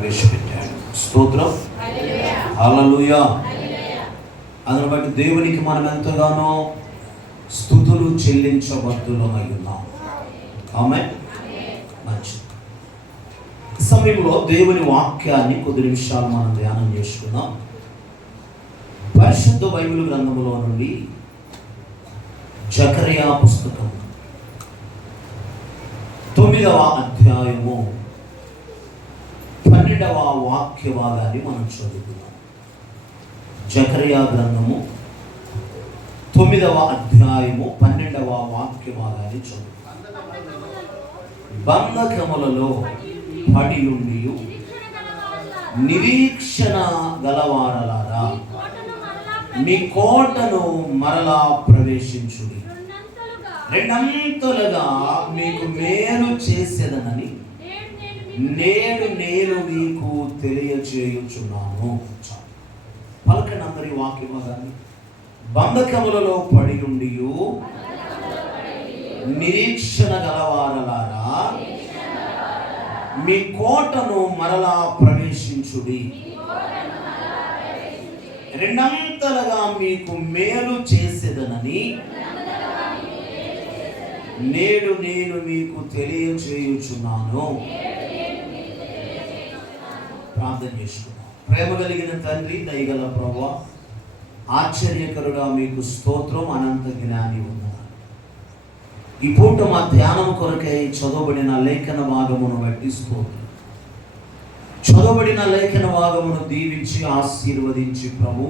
ప్రవేశపెట్టాడు. స్తోత్రం, హల్లెలూయా. అందును బట్టి దేవునికి మనం ఎంతగానో స్తుతులు చెల్లించబద్దులమై ఉన్నాం. ఆమేన్. మంచిది. ఈ సమయంలో దేవుని వాక్యాన్ని కొద్ది నిమిషాలు మనం ధ్యానం చేసుకుందాం. పరిశుద్ధ బైబిల్ గ్రంథములో నుండి జకరియా పుస్తకం 9వ అధ్యాయము 12వ వాక్య భాగాన్ని మనం చదువుతున్నాం. జకరియా గ్రంథము 9వ అధ్యాయము 12వ వాక్య భాగాన్ని చదువుతాం. బంధకములలో పడి ఉండి నిరీక్షణ గలవారలారా, మీ కోటను మరలా ప్రవేశించుడి, రెండంతలుగా మీకు మేలు చేసేదనని నేడు నేను మీకు తెలియజేయుచున్నాను. పలకండి అందరి వాక్య భాగాన్ని. బంధకములలో పడి ఉండి నిరీక్షణ గలవారలారా, మీ కోటను మరలా ప్రవేశించుడి, రెండంతలుగా మీకు మేలు చేసేదనని నేడు నేను మీకు తెలియజేయుచున్నాను. ప్రార్థన చేసుకున్నాం. ప్రేమ కలిగిన తండ్రి, దయగల ప్రభువా, ఆశ్చర్యకరుడా మీకు స్తోత్రం, అనంత జ్ఞాని ఉన్నారు. ఈ పూట మా ధ్యానం కొరకై చదవబడిన లేఖన భాగమును బట్టి స్తోత్రం. చదవబడిన లేఖన భాగమును దీవించి ఆశీర్వదించి ప్రభు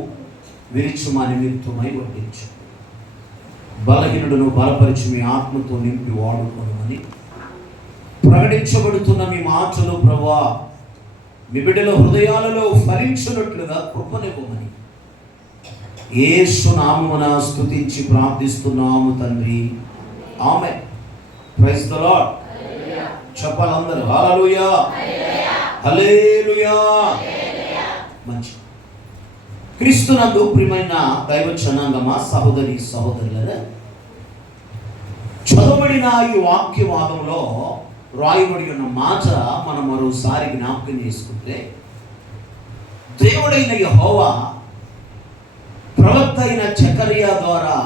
విరిచి మా నిమిత్తమై వడ్డించు. బలహీనుడును బలపరిచి మీ ఆత్మతో నింపి వాడుకోనమని ప్రకటించబడుతున్న మీ మాటలు ప్రభువా మీ బిడ్డల హృదయాలలో ఫలించినట్లుగా కృపనివ్వమని యేసు నామమున స్తుతించి ప్రార్థిస్తున్నాము తండ్రి. ఆమేన్. Praise the Lord. చెప్పాలందరూ హల్లెలూయా, హల్లెలూయా. మంచి క్రీస్తునందు ప్రియమైన దైవ జనాంగమా, సహోదరి సహోదరులారా, చదవబడిన ఈ వాక్య భాగంలో రాయబడి ఉన్న మాట మనం మరోసారి జ్ఞాపకం చేసుకుంటే, దేవుడైన యెహోవా ప్రవక్త అయిన జకరియా ద్వారా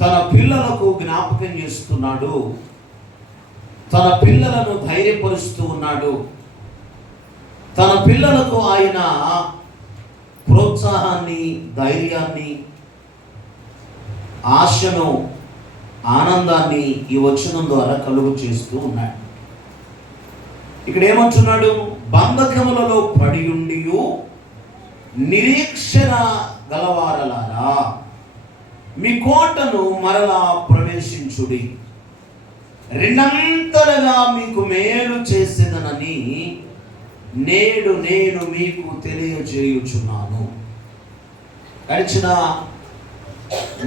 తన పిల్లలకు జ్ఞాపకం చేస్తున్నాడు, తన పిల్లలను ధైర్యపరుస్తూ ఉన్నాడు. తన పిల్లలకు ఆయన ప్రోత్సాహాన్ని, ధైర్యాన్ని, ఆశను, ఆనందాన్ని ఈ వచనం ద్వారా కలుగు చేస్తూ ఉన్నాడు. ఇక్కడ ఏమంటున్నాడు? బంధకములలో పడి ఉండి నిరీక్షణ గలవారలారా, మీ కోటను మరలా ప్రవేశించుడి, రెండంతలుగా మీకు మేలు చేసేదనని నేడు నేను మీకు తెలియజేయుచున్నాను. గడిచిన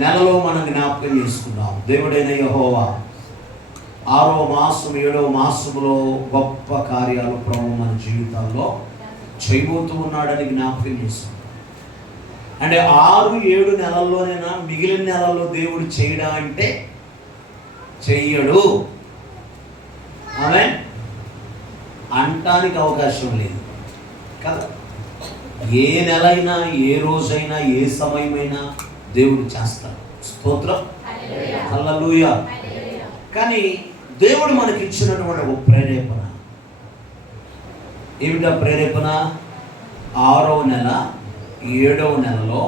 నెలలో మనం జ్ఞాపకం చేసుకున్నాం. దేవుడైన యెహోవా 6వ మాసం 7వ మాసంలో గొప్ప కార్యాలు ప్రభు మన జీవితాల్లో చేయబోతూ ఉన్నాడని జ్ఞాపకం చేసుకున్నాం. అంటే 6-7 నెలల్లోనైనా మిగిలిన నెలల్లో దేవుడు చేయడా అంటే చెయ్యడు. ఆమేన్. అంటానికి అవకాశం లేదు కదా. ఏ నెలైనా, ఏ రోజైనా, ఏ సమయమైనా దేవుడు చేస్తాడు. స్తోత్రం, హల్లెలూయా. కానీ దేవుడు మనకి ఇచ్చినటువంటి ఒక ప్రేరేపణ. ఏమిటా ప్రేరేపణ? 6వ నెల 7వ నెలలో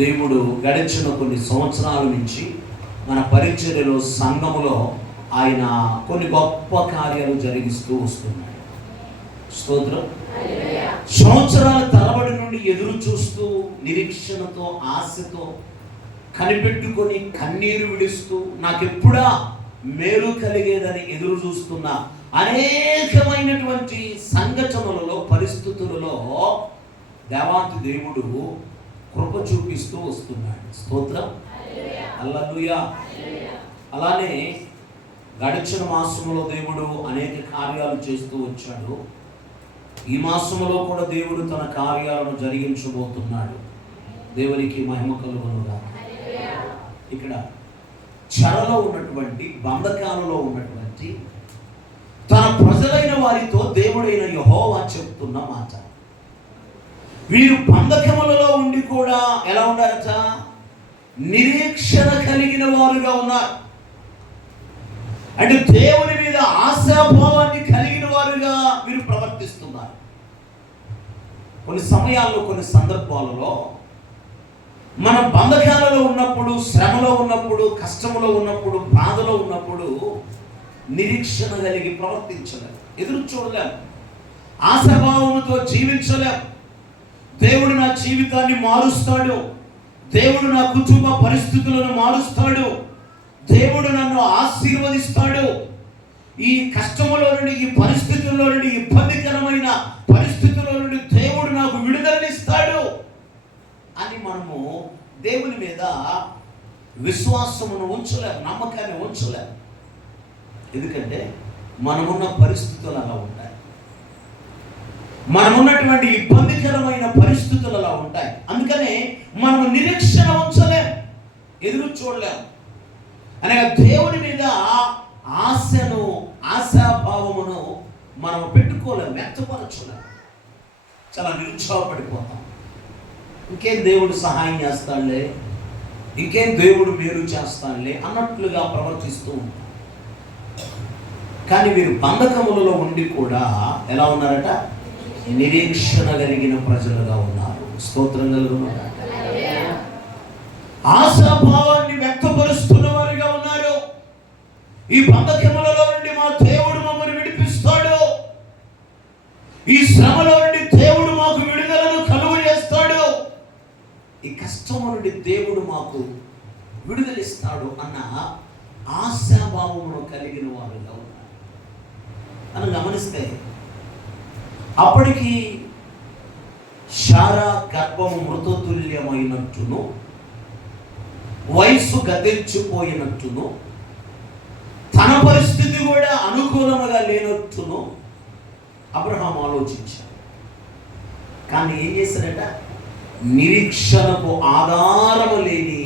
దేవుడు గడిచిన కొన్ని సంవత్సరాల నుంచి మన పరిచర్యలో, సంఘములో ఆయన కొన్ని గొప్ప కార్యాలు జరిగిస్తూ వస్తున్నాడు. స్తోత్రం. సంవత్సరాల తరబడి నుండి ఎదురు చూస్తూ, నిరీక్షణతో, ఆశతో కనిపెట్టుకొని కన్నీరు విడుస్తూ, నాకెప్పుడా మేలు కలిగేదని ఎదురు చూస్తున్న అనేకమైనటువంటి సంఘటనలలో, పరిస్థితులలో దేవాతి దేవుడు కృప చూపిస్తూ వస్తున్నాడు. స్తోత్రం, హల్లెలూయా. అలానే గడిచిన మాసంలో దేవుడు అనేక కార్యాలు చేస్తూ వచ్చాడు. ఈ మాసంలో కూడా దేవుడు తన కార్యాలను జరిగించబోతున్నాడు. దేవునికి మహిమ కలుగునుగా. ఇక్కడ చెరలో ఉన్నటువంటి, బంధకాలలో ఉన్నటువంటి తన ప్రజలైన వారితో దేవుడైన యెహోవా చెప్తున్న మాట. వీరు బంధకములలో ఉండి కూడా ఎలా ఉన్నారట? నిరీక్షణ కలిగిన వారుగా ఉన్నారు. అంటే దేవుని మీద ఆశాభావాన్ని కలిగిన వారుగా వీరు ప్రవర్తిస్తున్నారు. కొన్ని సమయాల్లో, కొన్ని సందర్భాలలో మన బంధకాలలో ఉన్నప్పుడు, శ్రమలో ఉన్నప్పుడు, కష్టంలో ఉన్నప్పుడు, బాధలో ఉన్నప్పుడు నిరీక్షణ కలిగి ప్రవర్తించలేము, ఎదురు చూడలేము, ఆశాభావంతో జీవించలేము. దేవుడు నా జీవితాన్ని మారుస్తాడు, దేవుడు నా కుటుంబ పరిస్థితులను మారుస్తాడు, దేవుడు నన్ను ఆశీర్వదిస్తాడు, ఈ కష్టములో నుండి, ఈ పరిస్థితుల్లో నుండి, ఇబ్బందికరమైన పరిస్థితుల్లో నుండి దేవుడు నాకు విడుదలనిస్తాడు అని మనము దేవుని మీద విశ్వాసమును ఉంచలేము, నమ్మకాన్ని ఉంచలేము. ఎందుకంటే మనమున్న పరిస్థితులు అలా ఉంటాయి, మనమున్నటువంటి ఇబ్బందికరమైన పరిస్థితులు అలా ఉంటాయి. అందుకనే మనము నిరీక్షణ ఉంచలేం, ఎదురు చూడలేం. అనగా దేవుని మీద ఆశను, ఆశాభావమును మనం పెట్టుకోలేం, వ్యక్తపరచలేం. చాలా నిరుత్సాహపడిపోతాం. ఇంకేం దేవుడు సహాయం చేస్తాడులే, ఇంకేం దేవుడు మేలు చేస్తాడులే అన్నట్లుగా ప్రవర్తిస్తూ ఉంటాం. కానీ వీరు బంధకములలో ఉండి కూడా ఎలా ఉన్నారట? నిరీక్షణ కలిగిన ప్రజలుగా ఉన్నారు. స్తోత్రం కలుగును. ఆశాభావాన్ని వ్యక్తపరుస్తున్న వారిగా ఉన్నారు. ఈ బంధకములలో నుండి మా దేవుడు మమ్మల్ని విడిపిస్తాడు, ఈ శ్రమలో నుండి దేవుడు మాకు విడుదలను కలుగు చేస్తాడు, ఈ కష్టము నుండి దేవుడు మాకు విడుదలిస్తాడు అన్న ఆశాభావమును కలిగిన వారుగా ఉన్నారు అని గమనిస్తే, అప్పటికి శారా గర్భము మృతతుల్యమైనట్టును, వయస్సు గతించిపోయినట్టును, తన పరిస్థితి కూడా అనుకూలముగా లేనట్టును అబ్రహాం ఆలోచించాడు. కానీ ఏం చేశాడట? నిరీక్షణకు ఆధారము లేని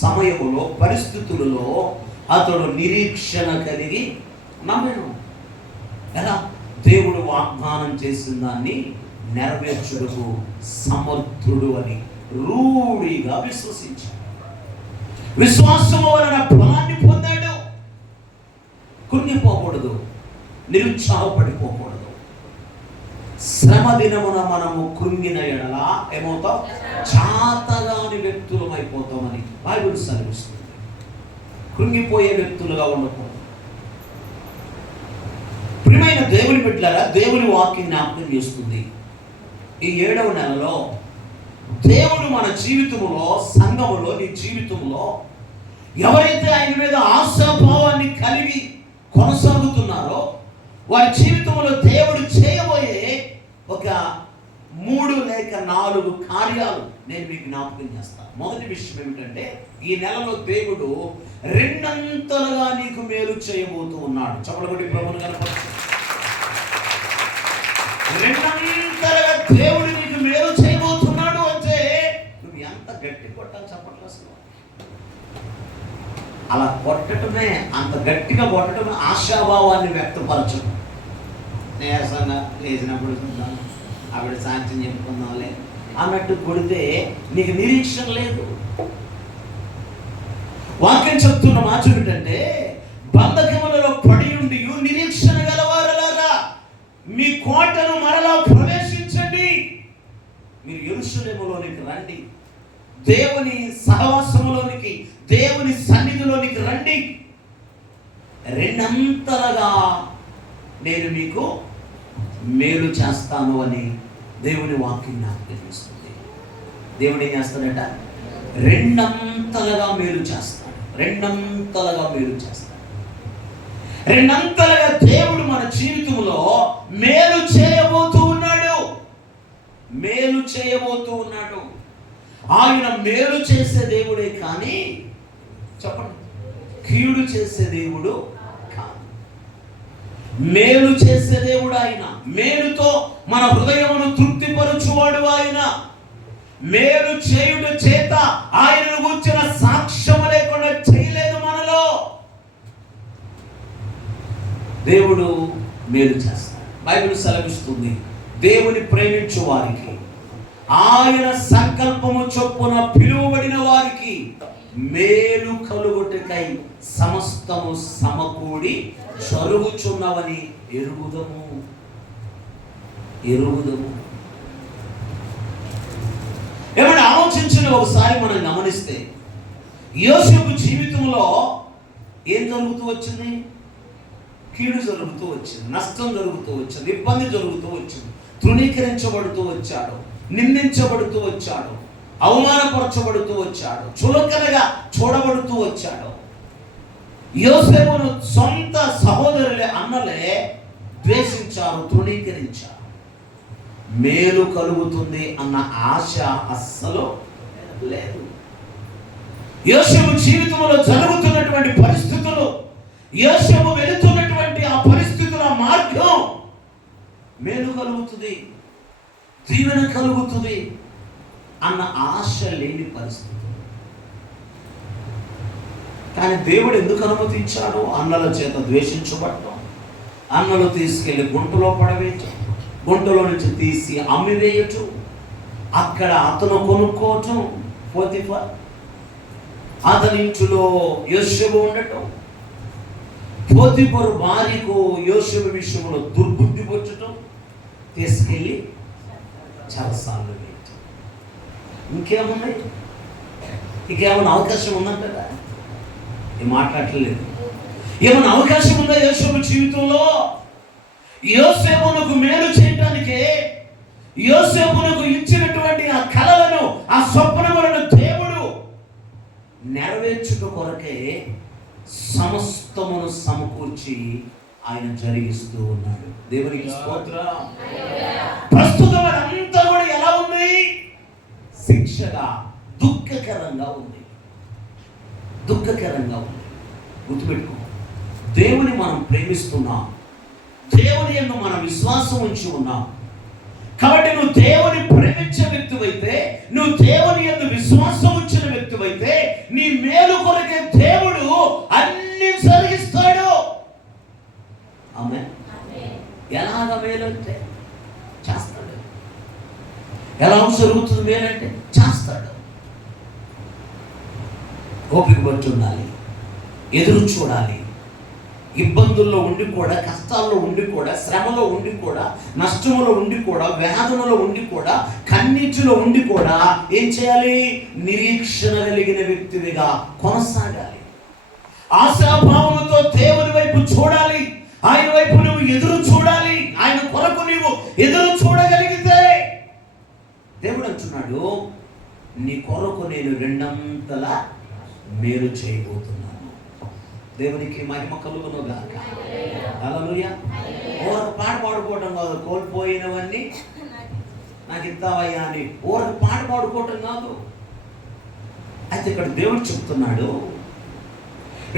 సమయములో, పరిస్థితులలో అతడు నిరీక్షణ కలిగి నమ్మాను. ఎలా? దేవుడు వాగ్దానం చేసిన దాన్ని నెరవేర్చుటకు సమర్థుడు అని రూఢిగా విశ్వసించాడు. విశ్వాసము వలన ఫలాన్ని పొందాడు. కృంగిపోకూడదు, నిరుత్సాహపడిపోకూడదు. శ్రమ దినమున మనము కృంగిన ఎడల ఏమవుతాం? చాతగాని వ్యక్తులమైపోతామని బైబిల్ సెలవిస్తుంది. కృంగిపోయే వ్యక్తులుగా ఉండకూడదు. ప్రియమైన దేవుని బిడ్డలారా, దేవుని వాక్యం జ్ఞాపకం చేస్తుంది, ఈ 7వ నెలలో దేవుడు మన జీవితంలో, సంఘములో, నీ జీవితంలో ఎవరైతే ఆయన మీద ఆశాభావాన్ని కలిగి కొనసాగుతున్నారో వారి జీవితంలో దేవుడు చేయబోయే ఒక 3 లేక 4 కార్యాలు నేను మీకు జ్ఞాపకం చేస్తాను. మొదటి విషయం ఏమిటంటే, ఈ నెలలో దేవుడు 2 అంతలుగా నీకు మేలు చేయబోతూ ఉన్నాడు. చెప్పలబడి ప్రభువును కనపరచు. 2 అంతలుగా దేవుడు నీకు మేలు చేయబోతున్నాడు అంటే నువ్వు ఎంత గట్టి కొట్టాలి చెప్పట్లేదు అసలు. అలా కొట్టడమే, అంత గట్టిగా కొట్టడమే ఆశాభావాన్ని వ్యక్తపరచడం. నీరసంగా లేచినప్పుడు చూద్దాం, ఆవిడ సాక్ష్యం చెప్పుకుందాంలే అన్నట్టు కొడితే నీకు నిరీక్షణ లేదు. వాక్యం చెప్తున్న మాట ఏమిటంటే, బంధకములలో పడి ఉండి నిరీక్షణ గలవారలారా మీ కోటను మరలా ప్రవేశించండి. మీరు యెరూషలేములోనికి రండి, దేవుని సహవాసములోనికి, దేవుని సన్నిధిలోనికి రండి. 2 అంతలుగా నేను మీకు మేలు చేస్తాను అని దేవుని వాక్యం నాకు తెలుస్తుంది. దేవుడు ఏం చేస్తాడట? 2 అంతలుగా మేలు చేస్తాడు. 2 అంతలుగా మేలు చేస్తాడు. 2 అంతలుగా దేవుడు మన జీవితంలో మేలు చేయబోతూ ఉన్నాడు. మేలు చేయబోతూ ఉన్నాడు. ఆయన మేలు చేసే దేవుడే కానీ, చెప్పండి, కీడు చేసే దేవుడు కాదు. మేలు చేసే దేవుడు ఆయన. మేలుతో మన హృదయమును తృప్తిపరచువాడు ఆయన. మేలు చేయుట చేత ఆయనను గురించిన సాక్ష్యము లేకుండా చేయలేదు మనలో. దేవుడు మేలు చేస్తాడు. బైబిల్ సెలవిస్తుంది, దేవుని ప్రేమించు వారికి, ఆయన సంకల్పము చొప్పున పిలువబడిన వారికి మేలు కలుగుటకై సమస్తము సమకూడి జరుగుచున్నవని ఎరుగుదము. ఏమైనా ఆలోచించిన ఒకసారి మనం గమనిస్తే యోసేపు జీవితంలో ఏం జరుగుతూ వచ్చింది? కీడు జరుగుతూ వచ్చింది, నష్టం జరుగుతూ వచ్చింది, ఇబ్బంది జరుగుతూ వచ్చింది. తృణీకరించబడుతూ వచ్చాడు, నిందించబడుతూ వచ్చాడు, అవమానపరచబడుతూ వచ్చాడు, చులకనగా చూడబడుతూ వచ్చాడు. యోసేపును సొంత సహోదరులే, అన్నలే ద్వేషించారు, తృణీకరించారు. మేలు కలుగుతుంది అన్న ఆశ అస్సలు లేదు. యోసేపు జీవితంలో జరుగుతున్నటువంటి పరిస్థితులు, యోసేపు వెళుతున్నటువంటి ఆ పరిస్థితుల మార్గం మేలు కలుగుతుంది, దీవెన కలుగుతుంది అన్న ఆశ లేని పరిస్థితి. కానీ దేవుడు ఎందుకు అనుమతించాడు? అన్నల చేత ద్వేషించబడటం, అన్నలు తీసుకెళ్లి గుంటలో పడవేయటం, గుంటలో నుంచి తీసి అమ్మివేయటం, అక్కడ అతను కొనుక్కోవటం, పోతిఫర్ అతని ఇంటిలో యోసేపు ఉండటం, పోతిఫరు భార్యకు యోసేపు విషయంలో దుర్బుద్ధి వచ్చటం, తీసుకెళ్ళి చెరసాలలో వేయటం. ఇంకేమున్నాయి? ఇంకేమైనా అవకాశం ఉందంటారా? ఏం మాట్లాడలేదు. ఏమైనా అవకాశం ఉందా యోసేపు జీవితంలో? యోసేపునకు మేలు చేయటానికి, యోసేపునకు ఇచ్చినటువంటి ఆ కలలను, ఆ స్వప్నములను దేవుడు నెరవేర్చుట కొరకే సమస్తమును సమకూర్చి ఆయన జరిగిస్తూ ఉన్నాడు. దేవునికి స్తోత్రం. ప్రస్తుతం అదంతా కూడా ఎలా ఉంది? శిక్షగా, దుఃఖకరంగా ఉంది. గుర్తుపెట్టుకో, దేవుని మనం ప్రేమిస్తున్నాం, దేవుని యందు మనం విశ్వాసం ఉంచి ఉన్నాం. కాబట్టి నువ్వు దేవుని ప్రేమించే వ్యక్తివైతే, నువ్వు దేవుని యందు విశ్వాసం ఉంచిన వ్యక్తివైతే, నీ మేలు కొరకే దేవుడు అన్ని జరిగిస్తాడు. ఆమేన్. ఎలాగ మేలంటే చేస్తాడు. ఎలా జరుగుతుంది మేలంటే చేస్తాడు. ఓపిక పట్టి ఉండాలి, ఎదురు చూడాలి. ఇబ్బందుల్లో ఉండి కూడా, కష్టాల్లో ఉండి కూడా, శ్రమలో ఉండి కూడా, నష్టంలో ఉండి కూడా, వేదనలో ఉండి కూడా, కన్నీటిలో ఉండి కూడా ఏం చేయాలి? నిరీక్షణ కలిగిన వ్యక్తివిగా కొనసాగాలి. ఆశాభావంతో దేవుని వైపు చూడాలి, ఆయన వైపు నువ్వు ఎదురు చూడాలి. ఆయన కొరకు నీవు ఎదురు చూడగలిగితే దేవుడు అంటున్నాడు, నీ కొరకు నేను రెండంతల మేలు చేయబోతున్నాను. దేవునికి మహిమ కలుగును గాక. హల్లెలూయా. ఓరకు పాట పాడుకోవటం కాదు, కోల్పోయినవన్నీ నాకు ఇస్తావయ్యా అని ఓరకు పాట పాడుకోవటం కాదు. అయితే ఇక్కడ దేవుడు చెప్తున్నాడు,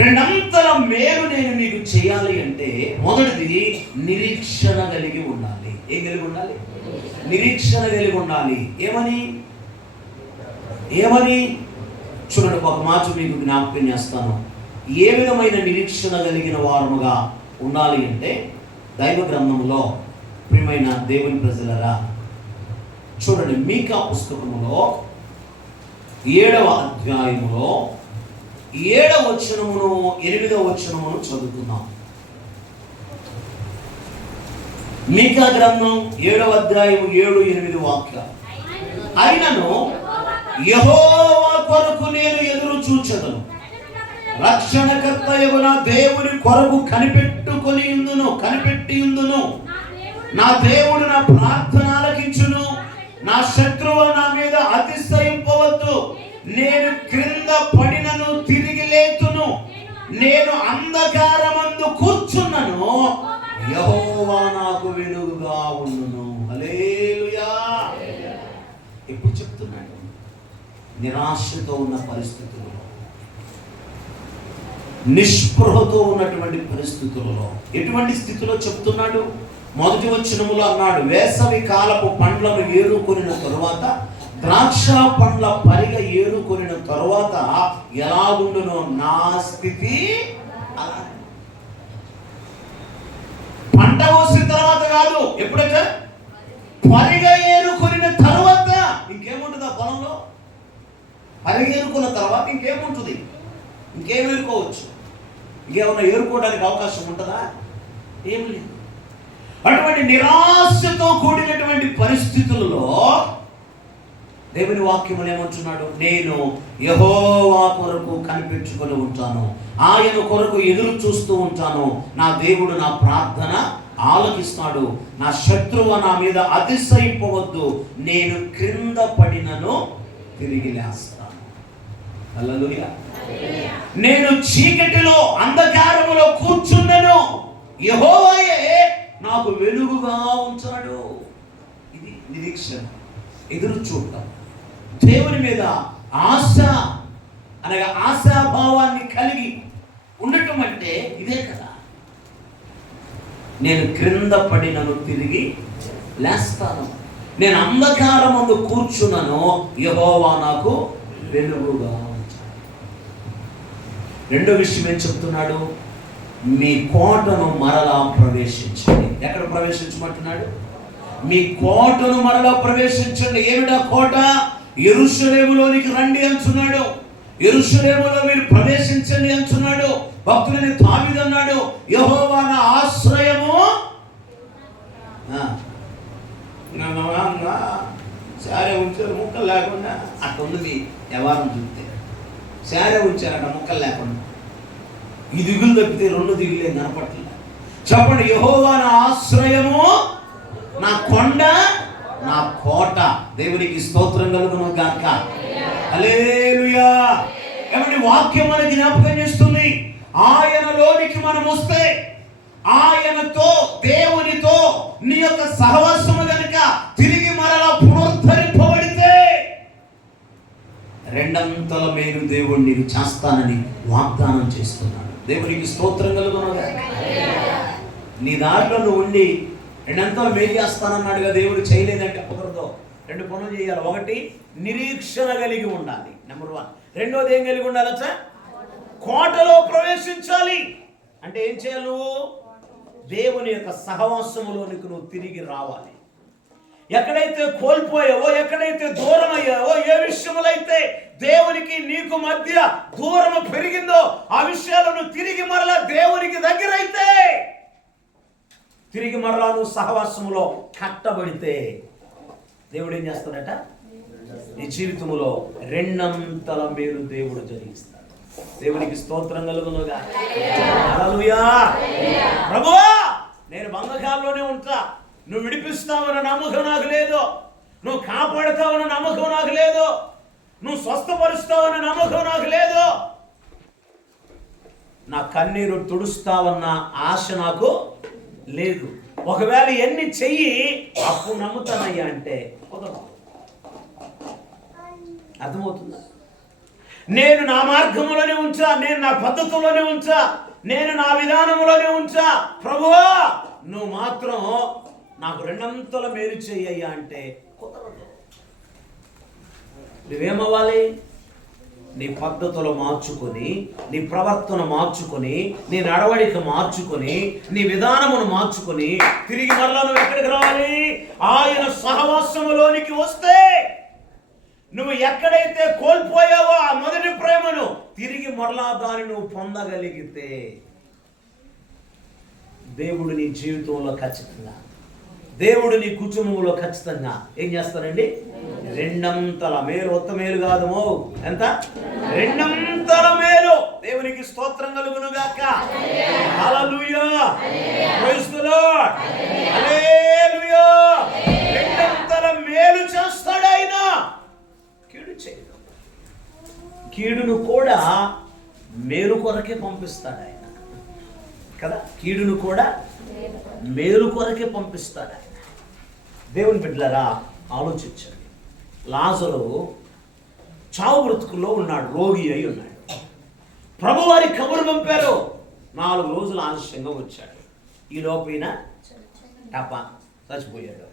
రెండంతల మేలు నేను నీకు చేయాలి అంటే మొదటిది నిరీక్షణ కలిగి ఉండాలి. ఏం కలిగి ఉండాలి? నిరీక్షణ కలిగి ఉండాలి. ఏమని చూడండి, ఒక మాట మీకు జ్ఞాపకం చేస్తాను. ఏ విధమైన నిరీక్షణ కలిగిన వారముగా ఉండాలి అంటే, దైవ గ్రంథంలో ప్రియమైన దేవుని ప్రజలరా చూడండి, మీకా పుస్తకములో 7వ అధ్యాయములో 7వ వచనమును 8వ వచనమును చదువుకుందాం. మీకా గ్రంథం 7వ అధ్యాయం 7, 8 వాక్యాలు. అయినను యెహోవా కొరకు నేను ఎదురు చూచెదను, రక్షణకర్తయగు నా దేవుని కొరకు కనిపెట్టి ఉందును. నా దేవుడు నా ప్రార్థన ఆలకించును. నా శత్రువు నా మీద అతిశయింపవద్దు. నేను క్రింద పడినను తిరిగి లేతును. నేను అంధకారమందు కూర్చున్నను, యెహోవా నాకు వెలుగుగా ఉండును. హల్లెలూయా. ఎప్పుడు చెప్తున్నాడు? నిరాశతో ఉన్న పరిస్థితుల్లో, నిస్పృహతో ఉన్నటువంటి పరిస్థితులలో, ఎటువంటి స్థితిలో చెప్తున్నాడు? మొదటి వచనములో అన్నాడు, వేసవి కాలపు పండ్లను ఏరుకొనిన తరువాత, ద్రాక్ష పండ్ల పరిగ ఏరుకొనిన తరువాత ఎలాగుండునో నా స్థితి అలా. పంట కోసిన తర్వాత కాదు, ఎప్పుడైతే పరిగె ఏరుకున్న తర్వాత ఇంకేముంటుంది ఆ పొలంలో? పరిగె ఏరుకున్న తర్వాత ఇంకేముంటుంది? ఇంకేం ఏరుకోవచ్చు? ఇంకేమన్నా ఏరుకోవడానికి అవకాశం ఉంటుందా? ఏం లేదు. అటువంటి నిరాశతో కూడినటువంటి పరిస్థితులలో దేవుని వాక్యములు ఏమంటున్నాడు? నేను యెహోవా కొరకు కనిపెట్టుకొని ఉంటాను, ఆయన కొరకు ఎదురు చూస్తూ ఉంటాను. నా దేవుడు నా ప్రార్థన ఆలకిస్తాడు. నా శత్రువు నా మీద అతిశయింపవద్దు. నేను క్రింద పడినను తిరిగి లేస్తాను. హల్లెలూయా. నేను చీకటిలో అంధకారములో కూర్చున్నను, యెహోవాయే నాకు వెలుగుగా ఉంచాడు. ఇది నిరీక్షణ, ఎదురు చూడటం, దేవుని మీద ఆశ అనగా ఆశాభావాన్ని కలిగి ఉండటం అంటే ఇదే కదా. నేను క్రింద పడినను తిరిగి లేస్తాను, నేను అంధకారమందు కూర్చున్నాను, యెహోవా నాకు వెలుగుగా ఉంచాడు. రెండో విషయం ఏం చెప్తున్నాడు? మీ కోటను మరలా ప్రవేశించండి. ఎక్కడ ప్రవేశించమంటున్నాడు? మీ కోటను మరలా ప్రవేశించండి. ఏమిటా కోట? యెరూషలేములోనికి రండి అంటున్నాడు. యెరూషలేములో మీరు ప్రవేశించండి అంటున్నాడు. భక్తులని దావీదు అన్నాడు, యెహోవా నా ఆశ్రయము. సారే ఉంచారు ముక్కలు లేకుండా, అట్లా ఉన్నది వ్యవహారం చూస్తే. సారే ఉంచారట ముక్కలు లేకుండా. ఈ దిగులు తప్పితే రెండు దిగులే కనపట్లేదు. చెప్పండి, యెహోవా నా ఆశ్రయము, నా కొండ, నా కోట. దేవునికి స్తోత్రం కలుగును గాక. హల్లెలూయా. ఏమంటే వాక్యం మనకి జ్ఞాపకం చేస్తుంది, ఆయనలోనికి మనం వస్తే, ఆయనతో దేవునితో నీ యొక్క సహవాసము గనుక తిరిగి మరలా పునరుద్ధరింపబడితే రెండంతల మేలు దేవుడు నీకు చేస్తానని వాగ్దానం చేస్తున్నాడు. దేవునికి స్తోత్రం కలుగును గాక. నీ దారిలో నువ్వు ఉండి రెండంతలు మేలు చేస్తానన్నాడుగా దేవుడు. చేయలేదంటే కుదరదు. రెండు పనులు చేయాలి. ఒకటి, నిరీక్షణ కలిగి ఉండాలి, నెంబర్ 1. రెండోది ఏం కలిగి ఉండాలట? కోటలో ప్రవేశించాలి. అంటే ఏం చేయాలి? నువ్వు దేవుని యొక్క సహవాసములోనికి నువ్వు తిరిగి రావాలి. ఎక్కడైతే కోల్పోయావో, ఎక్కడైతే దూరం అయ్యావో, ఏ విషయములైతే దేవునికి నీకు మధ్య దూరం పెరిగిందో ఆ విషయాలను తిరిగి మరలా దేవునికి దగ్గరైతే, తిరిగి మరలా నువ్వు సహవాసములో కట్టబడితే దేవుడు ఏం చేస్తాడట? నీ జీవితంలో రెండంతల మేలు దేవుడు జరిగిస్తాడు. దేవునికి స్తోత్రం కలుగునుగా. హల్లెలూయా. ప్రభువా, నేను బంధకాల్లోనే ఉంటా, నువ్వు విడిపిస్తావన్న నమ్మకం నాకు లేదు, నువ్వు కాపాడుతావన్న నమ్మకం నాకు లేదు, నువ్వు స్వస్థపరుస్తావన్న నమ్మకం నాకు లేదు, నా కన్నీరు తుడుస్తావన్న ఆశ నాకు లేదు. ఒకవేళ ఎన్ని చెయ్యి అప్పుడు నమ్ముతానయ్యా అంటే కుదరదు. అర్థమవుతుందా? నేను నా మార్గంలోనే ఉంచా, నేను నా పద్ధతుల్లోనే ఉంచా, నేను నా విధానంలోనే ఉంచా, ప్రభువా నువ్వు మాత్రం నాకు రెండంతల మేలు చెయ్యయ్యా అంటే కుదరదు. నువ్వేమవ్వాలి? నీ పద్ధతులు మార్చుకొని, నీ ప్రవర్తన మార్చుకొని, నీ నడవడిక మార్చుకొని, నీ విధానమును మార్చుకొని తిరిగి మరలా నువ్వు ఎక్కడికి రావాలి? ఆయన సహవాసములోనికి వస్తే నువ్వు ఎక్కడైతే కోల్పోయావో ఆ మొదటి ప్రేమను తిరిగి మరలా దాన్ని నువ్వు పొందగలిగితే దేవుడు నీ జీవితంలో ఖచ్చితంగా, దేవుడు నీ కుటుంబంలో ఖచ్చితంగా ఏం చేస్తారండి? రెండంతల మేలు. ఒక్క మేలు కాదమో, ఎంత? రెండంతల మేలు. దేవునికి స్తోత్రం కలుగును గాక. Hallelujah. Praise the Lord. Hallelujah. రెండంతల మేలు చేస్తాడు ఆయన. కీడు చేయడు. కీడును కూడా మేలు కొరకే పంపిస్తాడు ఆయన కదా. కీడును కూడా మేలు కొరకే పంపిస్తాడు ఆయన. దేవుని బిడ్డలారా ఆలోచించండి. లాజరు చావు బ్రతుకుల్లో ఉన్నాడు, రోగి అయి ఉన్నాడు. ప్రభువారి కబురు పంపారు, 4 రోజులు ఆలస్యంగా వచ్చాడు. ఈ లోపైన టపా చచ్చిపోయాడు.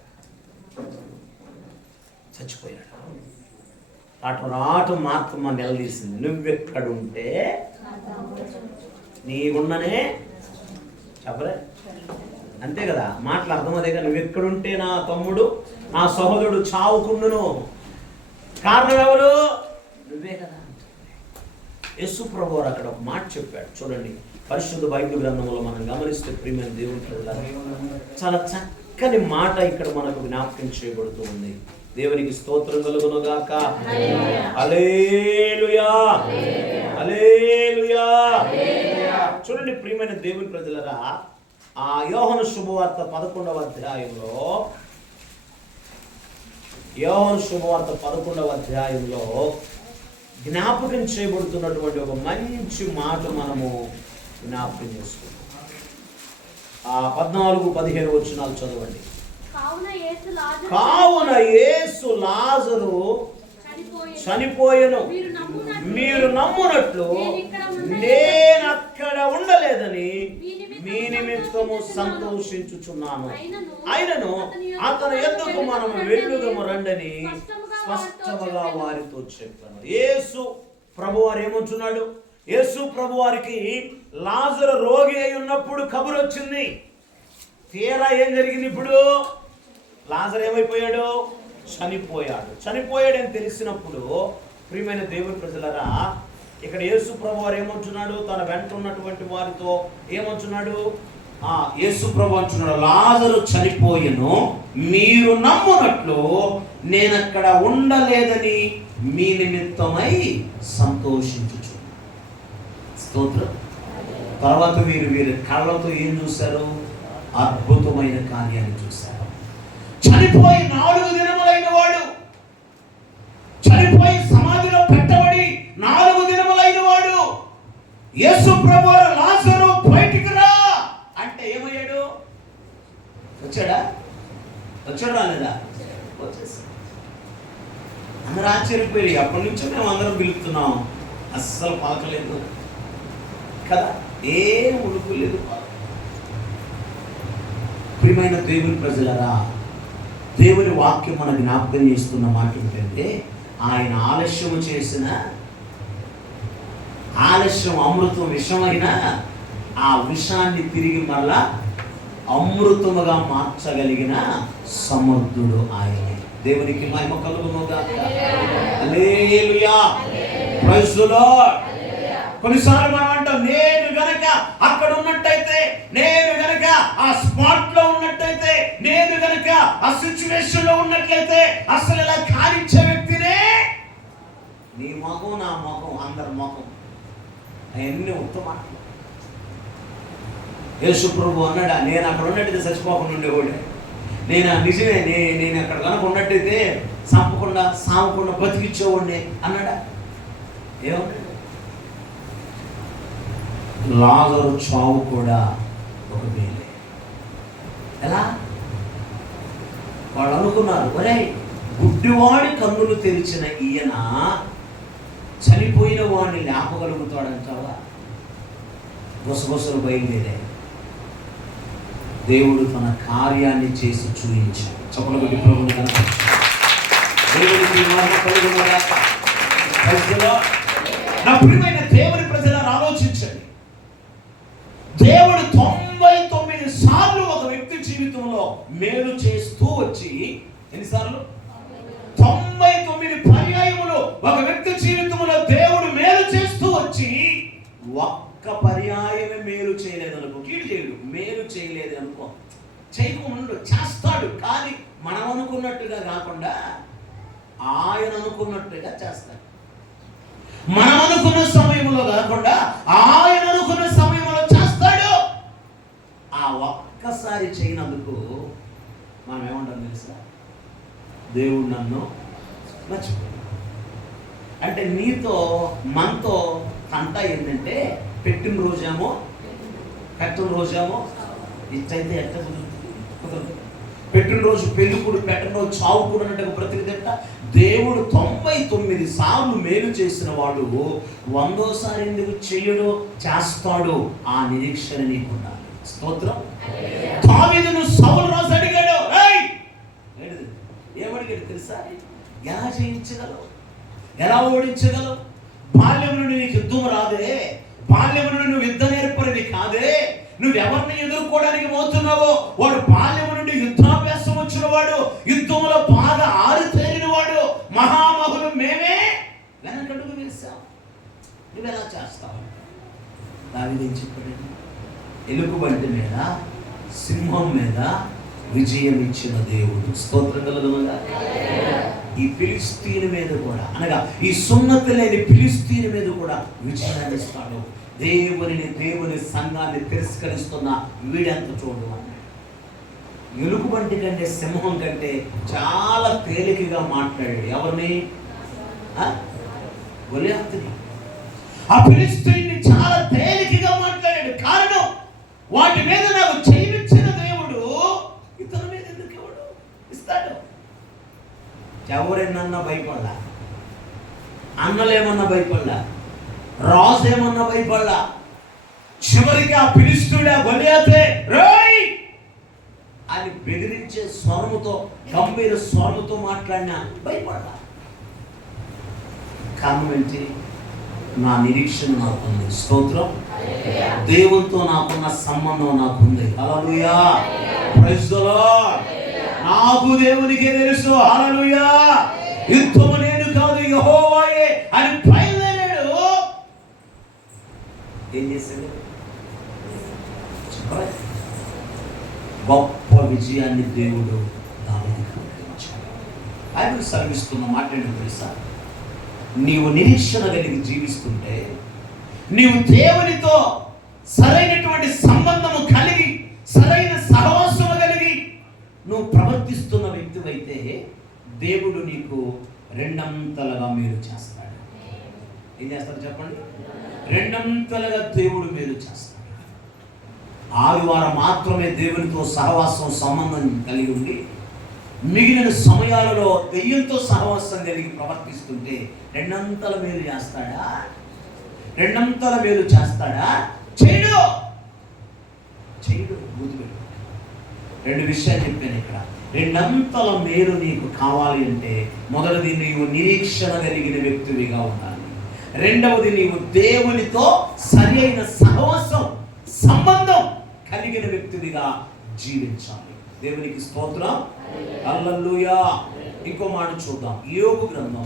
రాటు మార్తమ్మ నిలదీసింది, నువ్వెక్కడుంటే నీకున్ననే చెప్పలే అంతే కదా, మాటలు అర్థమదేగా. నువ్వు ఎక్కడుంటే నా తమ్ముడు నా సహోదరుడు చావుకుండును, కారణం ఎవరు? నువ్వే కదా. యేసు ప్రభువు అక్కడ ఒక మాట చెప్పాడు చూడండి, పరిశుద్ధ బైబిల్ గ్రంథంలో మనం గమనిస్తే ప్రియమైన దేవుని ప్రజలారా, చాలా చక్కని మాట ఇక్కడ మనకు జ్ఞాపకం చేయబడుతూ ఉంది. దేవునికి స్తోత్రం కలుగును గాక. హల్లెలూయా, హల్లెలూయా. చూడండి ప్రియమైన దేవుని ప్రజలారా, ఆ యోహాను శుభవార్త 11వ అధ్యాయంలో, యోహాను శుభవార్త 11వ అధ్యాయంలో జ్ఞాపకం చేయబడుతున్నటువంటి ఒక మంచి మాట మనము జ్ఞాపకం చేసుకుంటాం. ఆ 14-15 వచనాలు చదవండి. కావున యేసు లాజరు చనిపోయెను, మీరు నమ్మునట్లు నేను అక్కడ ఉండలేదని మీ నిమిత్తము సంతోషించుచున్నాను. అయినను అతను ఎందుకు మనం వెళ్ళుదము రండని స్పష్టముగా వారితో చెప్పాను. యేసు ప్రభువారు ఏమంటున్నాడు? యేసు ప్రభువారికి లాజరు రోగి అయి ఉన్నప్పుడు కబురు వచ్చింది. తీరా ఏం జరిగింది? ఇప్పుడు లాజరు ఏమైపోయాడు? చనిపోయాడు. చనిపోయాడని తెలిసినప్పుడు ప్రియమైన దేవుని ప్రజలరా, ఇక్కడ యేసు ప్రభువారు ఏమంటున్నాడు? తన వెంట ఉన్నటువంటి వారితో ఏమంటున్నాడు? యేసు ప్రభు అంటున్నాడు, లాజరు చనిపోయెను, మీరు నమ్మునట్లు నేను అక్కడ ఉండలేదని మీ నిమిత్తమై సంతోషించుచు. స్తోత్రం. తర్వాత వీరి కళ్ళతో ఏం చూశారు? అద్భుతమైన కార్యాన్ని చూశారు. చనిపోయి 4 దినములైన వాడు, చనిపోయి సమాధిలో పెట్టబడి 4 దినములైన వాడు, యేసు ప్రభువారు లాజరు బయటికి రా అంటే ఏమయ్యాడు? వచ్చాడా? రాలేదా? వచ్చేసి అందరూ ఆశ్చర్యపోయి, అప్పటి నుంచో మేము అందరం పిలుస్తున్నాం, అస్సలు పాకలేదు కదా, ఏం ఉడుకు లేదు. ప్రియమైన దేవుని ప్రజలరా, దేవుని వాక్యం మన జ్ఞాపకం చేస్తున్న మాట ఏంటంటే, ఆయన ఆలస్యము చేసిన, ఆలస్యం అమృతం విషమైన ఆ విషాన్ని తిరిగి మరలా అమృతముగా మార్చగలిగిన సమర్థుడు ఆయనే. దేవునికి మహిమ కలుగును గాక. Hallelujah, praise the lord. కొన్నిసార్లు మనం అంటాం, నేను గనక అక్కడ ఉన్నట్టయితే, నేను గనక ఆ స్పాట్ లో ఉన్నట్టయితే, నేను గనక ఆ సిచ్యువేషన్ లో ఉన్నట్లయితే అసలు ఇలా కానిచ్చే వ్యక్తినే. నీ మొఖం నా మొఖం అందరి మొఖం అవన్నీ ఉత్తమ. యేసు ప్రభు అన్నాడా, నేను అక్కడ ఉన్నట్టయితే చచ్చిపోకుండా ఉండేవాడే, నేను నిజమే, నేను అక్కడ కనుక ఉన్నట్టయితే చంపకుండా సామకుండా బతికిచ్చేవాడిని అన్నాడా? ఏమన్నాడు? లాజరు చావు కూడా ఒక మేలే. ఎలా? వాళ్ళు అనుకున్నారు, ఒరే గుడ్డివాడి కన్నులు తెరిచిన ఈయన చనిపోయిన వాడిని లేపగలుగుతాడంటావా? గుసగుసలు బయలుదేరాయి. దేవుడు తన కార్యాన్ని చేసి చూయించాడు. చప్పట్లు కొట్టి ప్రభువుని కనపరిచాడు. దేవునికి మహిమ కలుగును గాక. నా ప్రియమైన దేవుని ప్రజలను ఆలోచించండి. దేవుడు 99 సార్లు ఒక వ్యక్తి జీవితంలో మేలు చేస్తూ వచ్చి, ఎన్నిసార్లు? 99 పర్యాయములు ఒక వ్యక్తి జీవితంలో దేవుడు మేలు చేస్తూ వచ్చి, ఒక్క పర్యాయమే మేలు చేయలేదు అనుకో, కీడు చేయడు, మేలు చేయలేదు అనుకో, చేయకుండా చేస్తాడు. కానీ మనం అనుకున్నట్టుగా కాకుండా ఆయన అనుకున్నట్టుగా చేస్తాడు. మనం అనుకున్న సమయంలో కాకుండా ఆయన అనుకున్న సమయంలో చేస్తాడు. ఆ ఒక్కసారి చేయనందుకు మనం ఏమంటాం తెలుసా? దేవుడు నన్ను మర్చిపోయాడు. అంటే నీతో మనతో తంట ఏంటంటే, పెట్టిన రోజేమో ఇట్టయితే ఎట్ట కుదరదు. పెట్టిన రోజు పెళ్ళికూడు, పెట్టిన రోజు చావుకూడు అన్నట్టుగా బ్రతికిదెట్ట. దేవుడు 99 సార్లు మేలు చేసిన వాడు 100సారి ఎందుకు చేయడు? చేస్తాడు. ఆ నిరీక్షణ నీకున్నాడు. స్తోత్రం. దావీదును సౌలు రాజు అడిగాడు, ఏమడిగాడు తెలుసా? ఎలా జయించగలవు, ఎలా ఓడించగలవు? బాల్యం నుండి నీకు యుద్ధం రాదే, బాల్యం నుండి నువ్వు యుద్ధ నేర్పరిది కాదే, నువ్వెవరిని ఎదుర్కోవడానికి పోతున్నావో వాడు బాల్యం నుండి యుద్ధాభ్యాసం వచ్చిన వాడు, యుద్ధంలో బాగా ఆరితేరిన వాడు, మహామహులు మేమే వెనకడుగు వేశాం. నువ్వెలా చేస్తావు? దావీదు చెప్పాడు, ఎలుగుబంటి మీద సింహం మీద విజయం ఇచ్చిన దేవుడు. స్తోత్రం కలుగునుగా. ఈ ఫిలిస్తీన్ మీద కూడా, అనగా ఈ సున్నతి లేని ఫిలిస్తీన్ మీద కూడా విజయాన్ని ఇస్తాడు. దేవుని సంఘాన్ని తిరస్కరిస్తున్న వీడెంత చూడు అన్నాడు. ఎలుగుబంటి కంటే సింహం కంటే చాలా తేలికగా మాట్లాడాడు. ఎవరిని? గొలియాతుని. ఆ ఫిలిస్తీన్ని చాలా తేలికగా మాట్లాడాడు. కారణం, వాటి మీద నాకు జయమిచ్చిన దేవుడు ఇతని మీద ఎందుకు ఇవ్వడు? ఇస్తాడు. ఎవరేమన్నా భయపడలా, అన్నలేమన్నా భయపడలా, రాజు ఏమన్నా భయపడలా. చివరికి ఆ ఫిలిస్తీయుడు గొలియాతే రేయ్ అని బెదిరించే స్వరముతో, గంభీర స్వరముతో మాట్లాడినా భయపడలా. కారణం ఏంటి? నా నిరీక్షణ నాకుంది. స్తోత్రం. దేవునితో నాకున్న సంబంధం నాకుంది. హల్లెలూయా, ప్రైజ్ ది లార్డ్. నాకు దేవునికే తెలుసు. హల్లెలూయా. యుద్ధము నేను కాదు, యెహోవాయే అని బయలుదేరాడు. ఏం చేశాడు? గొప్ప విజయాన్ని దేవుడు దావీదుకు అనుగ్రహించాడు. బైబిల్ సెలవిస్తున్న మాట ఏంటో తెలుసా? నీవు నిరీక్షణ కలిగి జీవిస్తుంటే, నీవు దేవునితో సరైనటువంటి సంబంధము కలిగి, సరైన సహవాసము కలిగి నువ్వు ప్రవర్తిస్తున్న వ్యక్తివైతే దేవుడు నీకు రెండంతలుగా మేలు చేస్తాడు. ఏం చేస్తాడు చెప్పండి? రెండంతలుగా దేవుడు మేలు చేస్తాడు. ఆదివారం మాత్రమే దేవునితో సహవాసం సంబంధం కలిగి ఉండి, మిగిలిన సమయాలలో దెయ్యంతో సహవాసం కలిగి ప్రవర్తిస్తుంటే రెండంతల మేలు చేస్తాడా? రెండంతల మేలు చేస్తాడా? చేయడు. గుర్తుపెట్టు. రెండు విషయాలు చెప్పాను ఇక్కడ. రెండంతల మేలు నీకు కావాలి అంటే, మొదటిది నీవు నిరీక్షణ కలిగిన వ్యక్తివిగా ఉండాలి. రెండవది నీవు దేవునితో సరి అయిన సహవాసం సంబంధం కలిగిన వ్యక్తివిగా జీవించాలి. దేవునికి స్తోత్రం. హల్లెలూయా. ఇంకో మాట చూద్దాం. యోబు గ్రంథం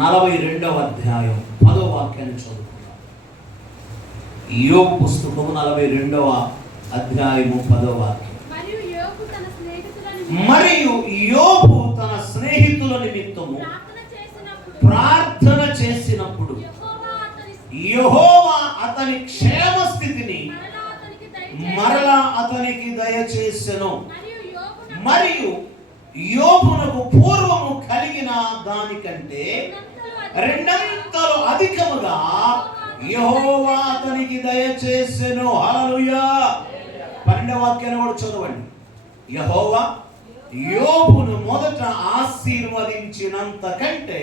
42వ అధ్యాయం 10వ వాక్యాన్ని చదువుకుందాం. యోబు పుస్తకం 42వ అధ్యాయము 10వ వాక్యం. మరియు యోబు తన స్నేహితుల నిమిత్తము ప్రార్థన చేసినప్పుడు యెహోవా అతని క్షేమ స్థితిని మరలా అతనికి దయచేసెను. మరియు యోబునకు పూర్వము కలిగిన దానికంటే రెండంతలు అధికముగా యెహోవా అతనికి దయచేసెను. హల్లెలూయా. 12వ వాక్యాన్ని కూడా చదవండి. యెహోవా యోబును మొదట ఆశీర్వదించినంత కంటే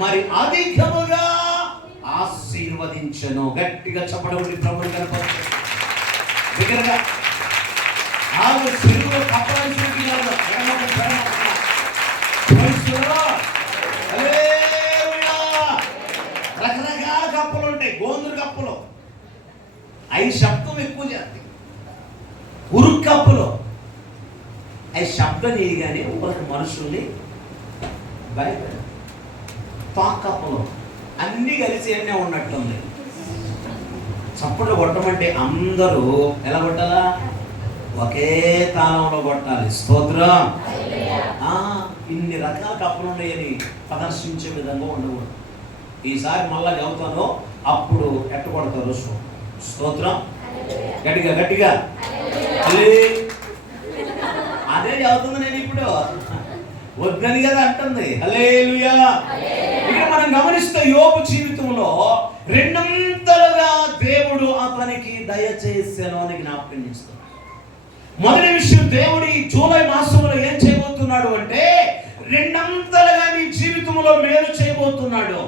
మరి అధికముగా ఆశీర్వదించెను. గట్టిగా చెప్పడం ప్రభువు కనపడుతుంది. దగ్గరగా ఆగు సిరులో కప్పాల్సిన రకరకాల కప్పలు ఉంటాయి. గోందురు కప్పలు అవి శబ్దం ఎక్కువ చేస్తాయి. ఉరుకు కప్పలు అవి శబ్దం చేయగానే ఒక మనుషుల్ని భయపడ. తోకప్పలు అన్నీ కలిసి అన్నీ ఉన్నట్టుంది. చప్పట్లు కొట్టమంటే అందరూ ఎలా కొట్టాలా? ఒకే తాళంలో కొట్టాలి. స్తోత్రం. ఇన్ని రకాల కప్పలు ఉన్నాయని ప్రదర్శించే విధంగా ఉండకూడదు. ఈసారి మళ్ళా చదువుతాను, అప్పుడు ఎట్ట కొడతారు. స్తోత్రం. గట్టిగా గట్టిగా అదే చదువుతుంది. నేను ఇప్పుడు వద్దని కదా అంటుంది. హల్లెలూయా. ఇక్కడ మనం గమనిస్తే యోబు జీవితంలో రెండంతలుగా దేవుడు అతనికి దయచేసెను అని జ్ఞాపకం చేస్తున్నాడు. మొదటి విషయం, దేవుడు ఈ జూలై మాసంలో ఏం చేయబోతున్నాడు అంటే రెండంతలుగా నీ జీవితంలో మేలు చేయబోతున్నాడు.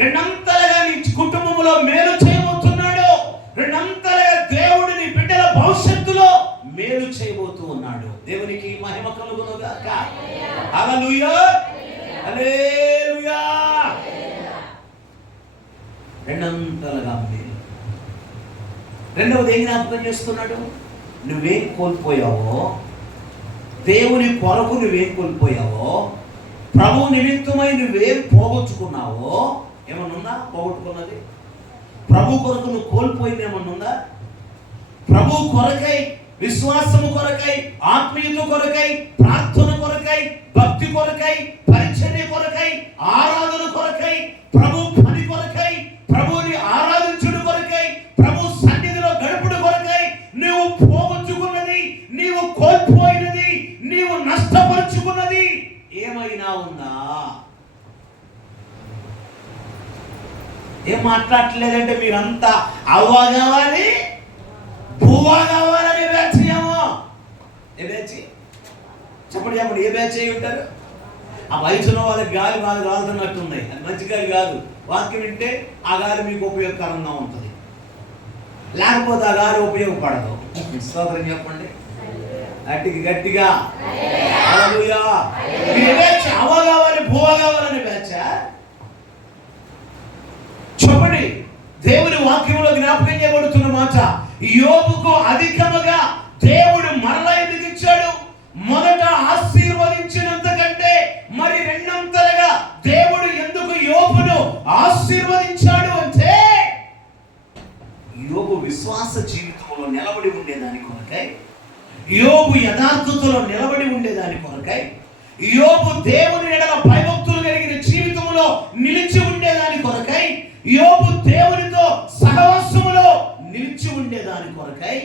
రెండంతలుగా నీ కుటుంబంలో మేలు చేయబోతున్నాడు. రెండంతలుగా దేవుడు నీ బిడ్డల భవిష్యత్తులో మేలు చేయబోతూ ఉన్నాడు. దేవునికి మహిమ కలుగును గాక. హల్లెలూయా. హల్లెలూయా. రెండంతలుగా మేలు. రెండవది ఏం జ్ఞాపకం చేస్తున్నాడు? నువ్వేం కోల్పోయావో, దేవుని కొరకు నువ్వేం కోల్పోయావో, ప్రభు నిమిత్తమై నువ్వేం పోగొట్టుకున్నావో, ఏమన్నుందా పోగొట్టుకున్నది? ప్రభు కొరకు నువ్వు కోల్పోయింది ఏమన్నుందా? ప్రభు కొరకై, విశ్వాసము కొరకై, ఆత్మీయత కొరకై, ప్రార్థన కొరకై, భక్తి కొరకై, పరిచర్య కొరకై, ఆరాధన కొరకై, ప్రభు పని కొరకై, ప్రభుని ఆరాధించుడు కొరకై, ప్రభు సన్నిధిలో గడుపుడు కొరకై నీవు పోగొట్టుకున్నది, నీవు కోల్పోయినది, నీవు నష్టపరుచుకున్నది ఏమైనా ఉందా? ఏం మాట్లాడలేదంటే మీరంతా అవ్వ కావాలి, భూవా కావాలని బ్యాచ్ ఏమో. ఏ బ్యాచ్ చెప్పండి చెప్పండి, ఏ బ్యాచ్ అయి ఉంటారు? ఆ వయసులో వాళ్ళకి గాలి బాగా రాలుతున్నట్టుంది. అది మంచి గాలి కాదు. వాక్యం వింటే ఆ గాలి మీకు ఉపయోగకరంగా ఉంటుంది, లేకపోతే ఆ గాలి ఉపయోగపడదు. స్తోత్రం చెప్పండి గట్టిగా గట్టిగా. అవ్వ కావాలి, భూవా కావాలని బ్యాచ్ చెప్పండి. దేవుని వాక్యంలో జ్ఞాపకం చేయబడుతున్న మాట, యోబుకు అధికముగా దేవుడు మరలా ఎందుకు ఇచ్చాడు? మొదట ఆశీర్వదించినంత కంటే మరి రెండంతలుగా దేవుడు ఎందుకు యోబును ఆశీర్వదించాడు అంటే, యోబు విశ్వాస జీవితంలో నిలబడి ఉండేదాని కొరకై, యోబు యథార్థతలో నిలబడి ఉండేదాని కొరకై, యోబు దేవుని ఎడల భయభక్తులు కలిగిన జీవితంలో నిలిచి ఉండేదాని కొరకై, యోబు దేవునితో సహవాసములో నిలిచి ఉండేదాని కొరకై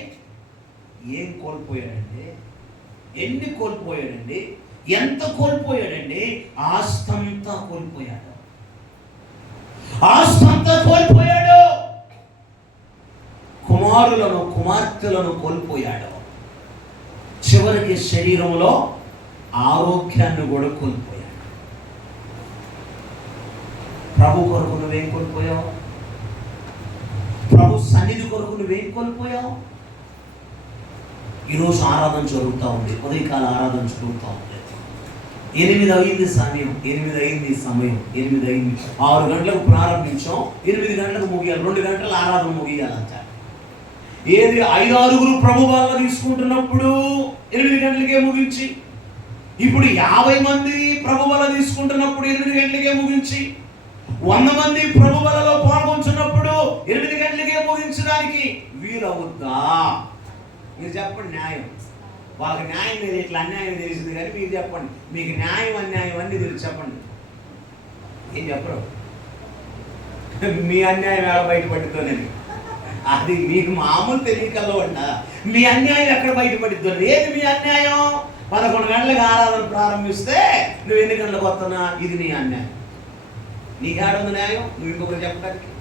ఏం కోల్పోయాడండి? ఎన్ని కోల్పోయాడండి? ఎంత కోల్పోయాడండి? ఆస్తంతా కోల్పోయాడు. ఆస్తంతా కోల్పోయాడు. కుమారులను, కుమార్తెలను కోల్పోయాడు. చివరికి శరీరంలో ఆరోగ్యాన్ని కూడా కోల్పోయాడు. ప్రభు కొరకు నువ్వేం కోల్పోయావు? ప్రభు సన్నిధి కొరకు నువ్వేం కోల్పోయావు? ఈరోజు ఆరాధన జరుగుతూ ఉంది, ఉదయకాల ఆరాధన జరుగుతూ ఉంది. 8 అయింది సమయం, 8 అయింది సమయం, 8 అయింది. 6 గంటలకు ప్రారంభించాం, 8 గంటలకు ముగియాలి, 2 గంటల ఆరాధన ముగియాలంట. ఏది 5-6 ప్రభు వాళ్ళ తీసుకుంటున్నప్పుడు 8 గంటలకే ముగించి, ఇప్పుడు 50 మంది ప్రభు వాళ్ళ తీసుకుంటున్నప్పుడు 8 గంటలకే ముగించి, 100 మంది ప్రభు వలలో పాల్గొంటున్నప్పుడు 8 గంటలకే ముగించడానికి వీలవుద్దా? మీరు చెప్పండి. న్యాయం వాళ్ళకి న్యాయం లేదు, ఇట్లా అన్యాయం తెలిసింది. కానీ మీరు చెప్పండి, మీకు న్యాయం అన్యాయం అన్నీ తెలిసి చెప్పండి. ఏం చెప్పరు? మీ అన్యాయం ఎలా బయటపడుతుందని, అది మీకు మామూలు తెలియకల్లో ఉండ. మీ అన్యాయం ఎక్కడ బయటపడుతుంది? ఏది మీ అన్యాయం? 11 గంటలకు ఆరాధన ప్రారంభిస్తే నువ్వు ఎన్ని గంటలకు వస్తున్నా, ఇది నీ అన్యాయం. నీకేడుంది న్యాయం? నువ్వు ఇంకొకరు చెప్పడానికి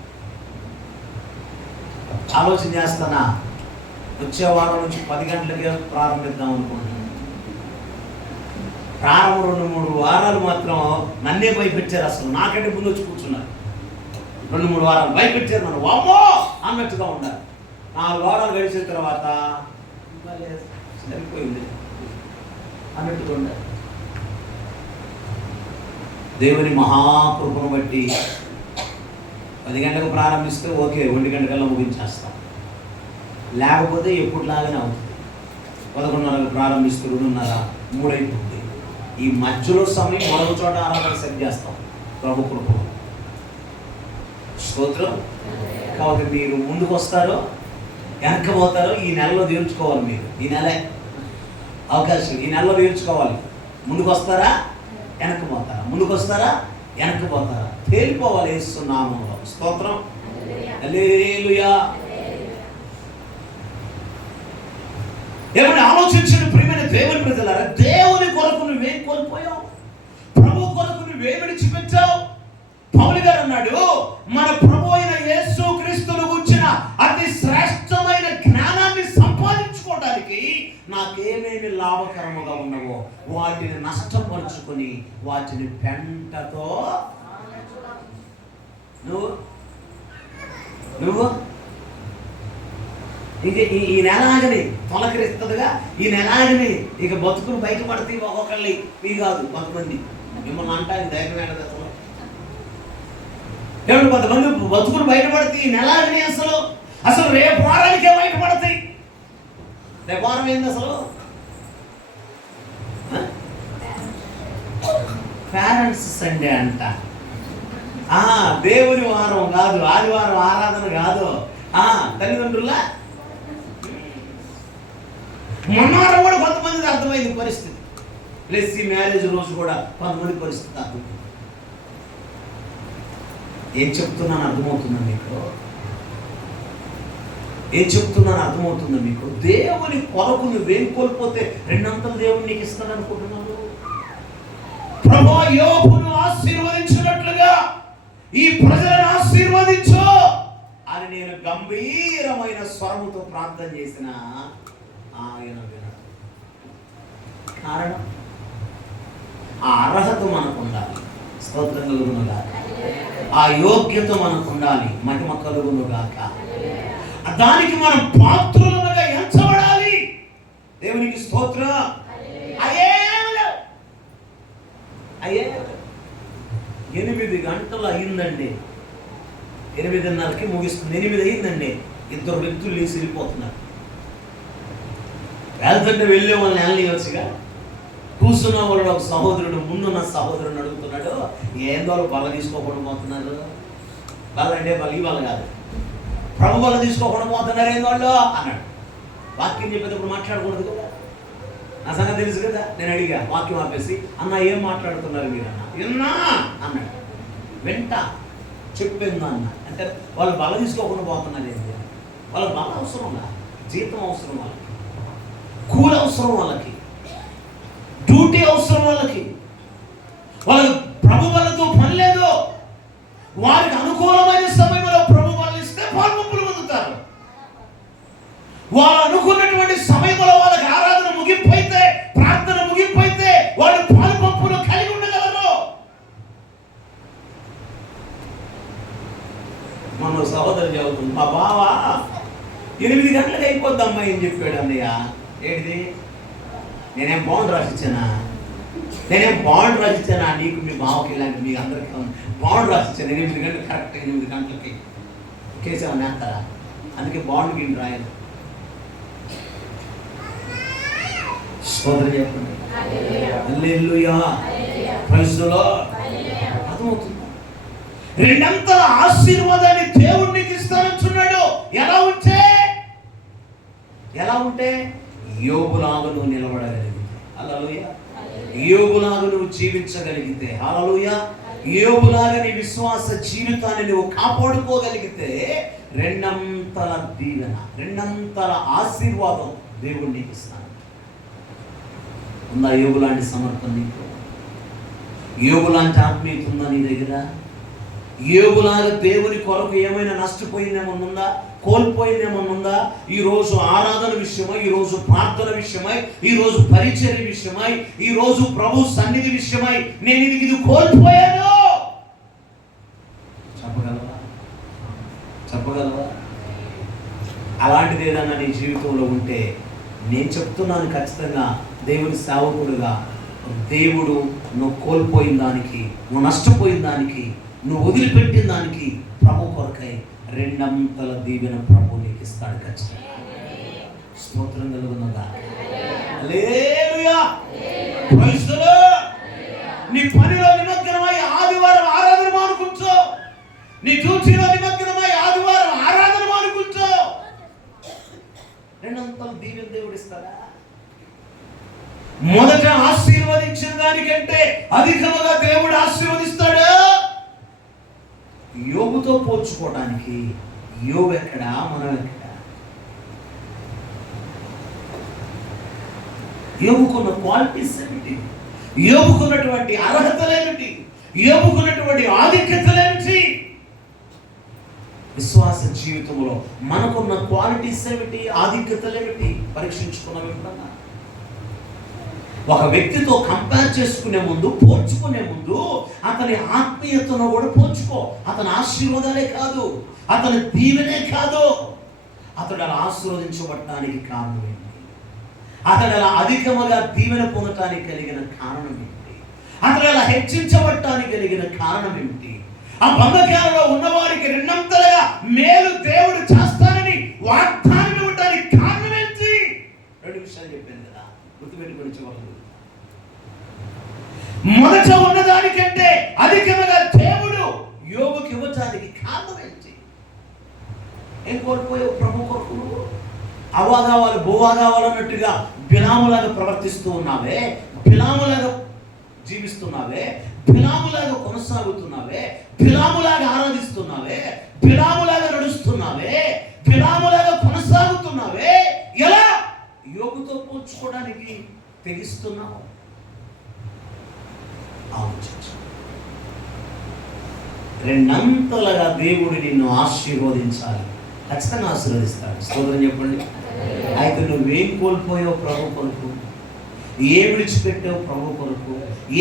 ఆలోచన చేస్తానా? వచ్చే వారం నుంచి 10 గంటలకే ప్రారంభిద్దాం అనుకుంటున్నాను. ప్రారంభం 2-3 వారాలు మాత్రం నన్నే భయపెట్టారు. అసలు నాకంటే ముందు వచ్చి కూర్చున్నారు. 2-3 వారాలు భయపెట్టారు నన్ను, వామ్మో అన్నట్టుగా ఉండాలి. 4 వారాలు గడిచిన తర్వాత సరిపోయింది అన్నట్టుగా ఉండాలి. దేవుని మహాకృపను బట్టి 10 గంటలకు ప్రారంభిస్తే ఓకే, 1 గంటకల్లా ముగించేస్తాం. లేకపోతే ఎప్పుడులాగానే అవుతుంది. 11:30కు ప్రారంభిస్తే 2:30, 3 అయిపోతుంది. ఈ మధ్యలో సమయం మరొక చోట ఆరాధన సెట్ చేస్తాం ప్రభు కృపను. స్తోత్రం. కాబట్టి మీరు ముందుకు వస్తారో వెనక్కి పోతారో ఈ నెలలో తీర్చుకోవాలి. మీరు ఈ నెలే అవకాశం, ఈ నెలలో తీర్చుకోవాలి. ముందుకు వస్తారా వెనక్కి పోతారా? ముందుకు వస్తారా వెనక్కి పోతారా? తేలిపోవాలి యేసు నామములో. స్తోత్రం. హల్లెలూయా. ఏమని ఆలోచించిన ప్రియమైన దేవుని ప్రజలారా, దేవుని కొరకు నువ్వేం కోల్పోయావు? ప్రభు కొరకు నువ్వేం విడిచిపెట్టావు? పౌలు గారు అన్నాడు, మన ప్రభు అయిన యేసు క్రీస్తును గురించిన అతి శ్రేష్టమైన జ్ఞానాన్ని సంపాదించుకోవడానికి నాకేమేమి లాభకరముగా ఉన్నవో వాటిని నష్టపరుచుకొని వాటిని పెంటతో నువ్వు ఇంక ఈ నెలాగని తొలకరిస్తుందిగా. ఈ నెలాగని ఇక బతుకులు బయటపడితే ఒక్కొక్కళ్ళని మీ కాదు కొంతమంది మిమ్మల్ని అంటానికి ధైర్యం వేడదు. అసలు కొంతమంది బతుకులు బయటపడితే ఈ నెలాగని అసలు అసలు రేపు వారానికే బయటపడతాయి. రేపు వారం ఏంది అసలు? పేరెంట్స్ సండే అంట. దేవుని వారం కాదు, ఆదివారం ఆరాధన కాదు, తల్లిదండ్రుల మొన్నవారం కూడా కొంతమంది అర్థమైంది పరిస్థితి. ప్లస్ ఈ మ్యారేజ్ రోజు కూడా కొంతమంది పరిస్థితి అర్థం. ఏం చెప్తున్నాను అర్థమవుతుందా మీకు? ఏం చెప్తున్నాను అర్థమవుతుందా మీకు? దేవుని కొరకు నువ్వేం కోల్పోతే రెండంతలు దేవుడు నీకు ఇస్తాడు అనుకుంటున్నాను. ప్రభువా, యోబును ఆశీర్వదించినట్లుగా ఈ ప్రజలను ఆశీర్వదించు అని నేను గంభీరమైన స్వరముతో ప్రార్థన చేసిన ఆయన వినడు. కారణం, ఆ అర్హత మనకు ఉండాలి. స్తోత్రం కలుగునుగాక. ఆ యోగ్యత మనకు ఉండాలి. మహిమ కలుగునుగాక. దానికి మనం పాత్రులుగా ఎంచబడాలి. దేవునికి స్తోత్రం. అయ్యే 8 గంటలు అయిందండి. 8:30కి ముగిస్తుంది. 8 అయిందండి. 2 వ్యక్తులు లేచి వెళ్ళిపోతున్నారు. వెళ్తుంటే వెళ్ళే వాళ్ళని వెళ్ళనివచ్చుగా. కూర్చున్న వాళ్ళు ఒక సహోదరుడు, ముందున్న సహోదరుడు అడుగుతున్నాడు, ఏందో బల్ల తీసుకోకుండా పోతున్నారు. బల్ల అంటే బలి బల్ల కాదు, ప్రభు బల్ల తీసుకోకుండా పోతున్నారు ఏందో వాళ్ళు అన్నాడు. వాక్యం చెప్పేటప్పుడు మాట్లాడకూడదు కదా, నా సంగతి తెలుసు కదా. నేను అడిగా, వాక్యం ఆపేసి, అన్న ఏం మాట్లాడుతున్నారు మీరు అన్న. విన్నా అన్నాడు. వెంట చెప్పిందా అన్న అంటే వాళ్ళు బల తీసుకోకుండా పోతున్నారు ఏంటి? వాళ్ళ బల అవసరం, జీతం అవసరం, వాళ్ళకి కూలి అవసరం, వాళ్ళకి డ్యూటీ అవసరం, వాళ్ళకి ప్రభు బలతో పని లేదు. వారికి అనుకూలమైన సమయంలో ప్రభు బలం ఇస్తే పాల్పంపులు పొందుతారు. వాళ్ళు అనుకున్నటువంటి సమయంలో వాళ్ళకి ఆరాధన ముగింపు అయితే, ప్రార్థన ముగింపు అయితే వాళ్ళు పాల్పంపులు కలిగి ఉండగలరు. మన సహోదరు చదువుతుంది, మా బావ 8 గంటలకు అయిపోద్దమ్మా ఏం చెప్పాడు అన్నయ్య. ఏంటిది? నేనేం బాండ్ రాసిచ్చానా? నీకు మీ బావకి ఇలాంటి మీ అందరికీ బాండ్ రాసిచ్చాను. 8 గంటలు కరెక్ట్ 8 గంటలకి కేసేమని వేస్తారా? అందుకే బాండ్ గిన్ రాయదు. సోదరు చెప్పండి, హల్లెలూయా, ప్రైజ్ ది లార్డ్. అర్థమవుతుందా? రెండంతల ఆశీర్వాదాన్ని దేవుడు నీకు ఇస్తానంటున్నాడు. ఎలా ఉంటే యోబులాగా నువ్వు నిలబడగలిగితే, హల్లెలూయా, యోబులాగా నువ్వు జీవించగలిగితే, హల్లెలూయా, యోబులాగా నీ విశ్వాస జీవితాన్ని నువ్వు కాపాడుకోగలిగితే రెండంతల దీవెన, రెండంతల ఆశీర్వాదం దేవుడు నీకు ఇస్తాను. ఉందా యోబు లాంటి సమర్పణ నీకు? యోబు లాంటి ఆత్మీయత ఉందా నీ దగ్గర? యోబులాగా దేవుని కొరకు ఏమైనా నష్టపోయిందేమన్నా, కోల్పోయిందేమన్నా? ఈరోజు ఆరాధన విషయమై, ఈరోజు ప్రార్థన విషయమై, ఈరోజు పరిచర్య విషయమై, ఈరోజు ప్రభు సన్నిధి విషయమై నేను ఇది కోల్పోయాను చెప్పగలవా? అలాంటిది ఏదన్నా నీ జీవితంలో ఉంటే నేను చెప్తున్నాను, ఖచ్చితంగా దేవుని సేవకుడుగా, దేవుడు నువ్వు కోల్పోయిన దానికి, నువ్వు నష్టపోయిన దానికి, నువ్వు వదిలిపెట్టిన దానికి ప్రభు కొరకై రెండంతల దీవెన ప్రభు నీకు ఇస్తాడు ఖచ్చితంగా. స్తోత్రం కలుగునుగా. హల్లెలూయా, ప్రైజ్ ది లార్డ్. నీ పనిలో నిమగ్నమై ఆదివారం ఆరాధన మానుకుంటూ, నీ డ్యూటీలో నిమగ్నమై ఆదివారం ఆరాధన మానుకుంటూ రెండంతల దీవెన దేవుడు ఇస్తాడా? మొదట ఆశీర్వదించిన దానికంటే అధికముగా దేవుడు ఆశీర్వదిస్తాడా? యోబుతో పోల్చుకోవడానికి యోబు ఎక్కడా, మనం ఎక్కడా? యోబుకున్న క్వాలిటీస్ ఏమిటి? యోబుకున్నటువంటి అర్హతలేమిటి? యోబుకున్నటువంటి ఆధిక్యతలేమిటి? విశ్వాస జీవితంలో మనకున్న క్వాలిటీస్ ఏమిటి, ఆధిక్యతలేమిటి? పరీక్షించుకున్నాం ఎప్పుడన్నా? ఒక వ్యక్తితో కంపేర్ చేసుకునే ముందు, పోల్చుకునే ముందు అతని ఆత్మీయతను కూడా పోల్చుకో. అతని ఆశీర్వాదాలే కాదు, అతని దీవెనే కాదు, అతడు అలా ఆశీర్వదించబడటానికి కారణం ఏంటి? అతడు అలా అధికముగా దీవెన పొందటానికి కలిగిన కారణం ఏంటి? అతడు అలా హెచ్చించబడటానికి కలిగిన కారణం ఏమిటి? ఆ బంధకాలలో ఉన్నవారికి రెండంతలుగా మేలు దేవుడు చేస్తానని వాగ్దానం ఇవ్వడానికి కారణం ఏంటి? 2 విషయాలు చెప్పాను కదా, గుర్తుపెట్టుకొని చివరి మొదట ఉన్నదానికంటే అధికముగా దేవుడు యోబుకి ఇవ్వడానికి కారణం ఏంటి? ఏం కోల్పోయావు ప్రభు కొరకు? అవా కావాలి బోవా కావాలన్నట్టుగా బిలాములాగా ప్రవర్తిస్తూ ఉన్నావే, బిలాములాగా జీవిస్తున్నావే, బిలాములాగా కొనసాగుతున్నావే, బిలాములాగా ఆరాధిస్తున్నావే, బిలాములాగా నడుస్తున్నావే, బిలాములాగా కొనసాగుతున్నావే. ఎలా? యోబుతో పోల్చుకోవడానికి తెగిస్తున్నావు. ఆలోచించు. రెండంతలుగా దేవుడు నిన్ను ఆశీర్వదించాలి, ఖచ్చితంగా ఆశీర్వదిస్తాడు. స్తోత్రం చెప్పండి. అయితే నువ్వేం కోల్పోయావు ప్రభు కొరకు? ఏమి విడిచిపెట్టావు ప్రభు కొరకు?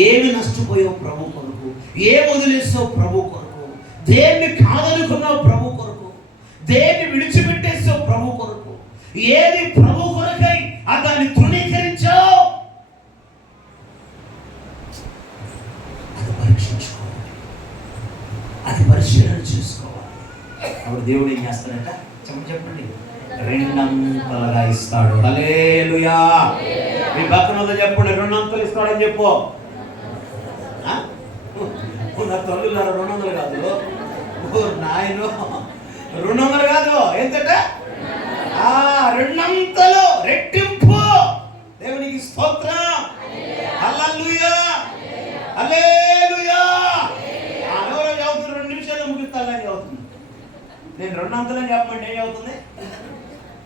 ఏమి నష్టపోయావు ప్రభు కొరకు? ఏం వదిలేసావు ప్రభు కొరకు? దేన్ని కాదనుకున్నావు ప్రభు కొరకు? దేన్ని విడిచిపెట్టేసావు ప్రభు కొరకు? ఏది ప్రభు కొరకై దాన్ని తృణీకరించావు? అది పరీక్షించుకోవాలి, అది పరిశీలన చేసుకోవాలి. అప్పుడు దేవుడు ఏం చేస్తాడంట చెప్పండి, రెండంతలుగా ఇస్తాడు. హల్లెలూయా. మీ పక్కన చెప్పండి, రెండంతలు ఇస్తాడని చెప్పు. నా తల్లులారా 200 కాదు నాయను, 200 కాదు, ఎంతట? రెండంతలు రెట్టింపు. దేవునికి స్తోత్రం. హల్లెలూయా, హల్లెలూయా. ఎవరో చదువుతుంది 2 నిమిషాలు ముగిస్తాలని చదువుతుంది. నేను 2 అంతలని చెప్పండి ఏం చదువుతుంది?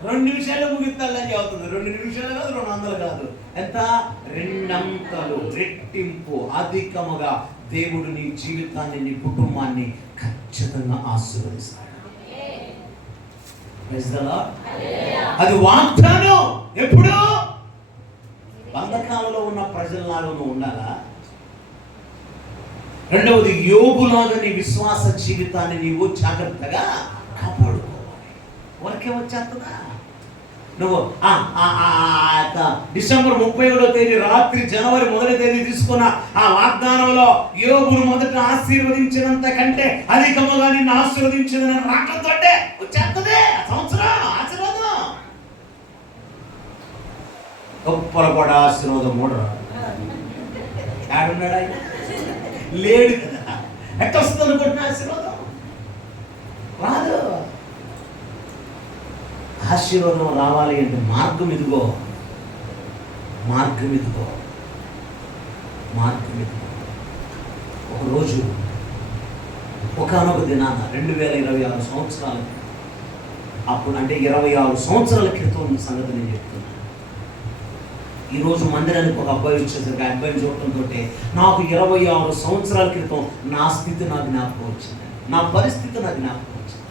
2 నిమిషాలు ముగిస్తాలని చదువుతుంది. 2 నిమిషాలు కాదు, 200 కాదు, ఎంత? రెండంతలు రెట్టింపు అధికముగా దేవుడు నీ జీవితాన్ని, నీ కుటుంబాన్ని ఖచ్చితంగా ఆశీర్వదిస్తాడు. అది వాగ్దానం. ఎప్పుడు? బంధకాలలో ఉన్న ప్రజల్లాగా నువ్వు ఉండాలా? రెండవది, యోబులాగా నీ విశ్వాస జీవితాన్ని నీవు జాగ్రత్తగా కాపాడుకోవాలి. వరకే వచ్చేస్తుందా? నువ్వు డిసెంబర్ 31వ తేదీ రాత్రి జనవరి 1వ తేదీ తీసుకున్న ఆ వాగ్దానంలో యోబును మొదట ఆశీర్వదించినంత కంటే అధికముగా నిన్ను ఆశీర్వదించిన రాకతో వచ్చేస్తుంది సంవత్సరం ఆశీర్వాదం. గొప్పల కూడా ఆశీర్వాదం కూడా ఆడున్నాడు ఆయన లేడు కదా. ఎట్ట వస్తుంది అనుకుంటున్నా ఆశీర్వాదం? రాదు. ఆశీర్వాదం రావాలి అంటే మార్గం ఇదిగో, మార్గం ఇదిగో, మార్గం ఇదిగో. ఒకరోజు ఒకనొక దినాన 2026 సంవత్సరాల అప్పుడు, అంటే 26 సంవత్సరాల క్రితం సంగతి నేను చెప్తున్నాను. ఈరోజు మందిరానికి ఒక అబ్బాయి వచ్చేసరికి ఆ అబ్బాయిని చూడటంతో నాకు 26 సంవత్సరాల క్రితం నా స్థితి నాకు జ్ఞాపకం వచ్చింది, నా పరిస్థితి నాకు జ్ఞాపకం వచ్చింది.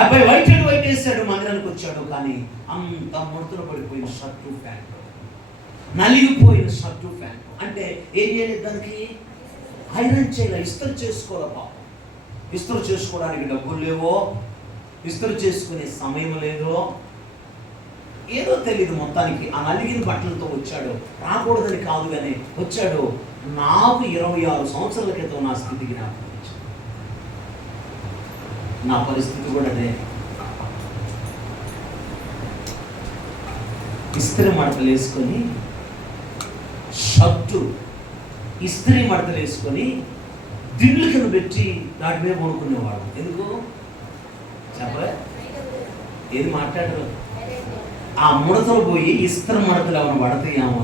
అబ్బాయి వైట్ అండ్ వైట్ వేసాడు, మందిరానికి వచ్చాడు, కానీ అంత ముడతలు పడిపోయిన షర్టు ప్యాంటు, నలిగిపోయిన షర్టు ప్యాంటు. అంటే ఏం చేయలేదు, దానికి ఐరన్ చేయాలి, ఇస్త్రీ చేసుకోవాలి. పాపం ఇస్త్రీ చేసుకోవడానికి డబ్బులు లేవో, ఇస్త్రీ చేసుకునే సమయం లేదో, ఏదో తెలియదు. మొత్తానికి ఆ నలిగిన బట్టలతో వచ్చాడు. రాకూడదని కాదు కానీ వచ్చాడు. నాకు 26 సంవత్సరాల క్రితం నా స్థితికి జ్ఞాపకం వచ్చింది. నా పరిస్థితి కూడా అదే. ఇస్త్రీ మడతలు వేసుకొని, షర్టు ఇస్త్రీ మడతలు వేసుకొని దిండ్లు కింద పెట్టి దాటి మీద పడుకునేవాడు. ఎందుకు చెప్పలే? ఏది మాట్లాడరు. ఆ ముడతలు పోయి ఇస్త్రీ మడతలు ఏమైనా పడతాయేమో.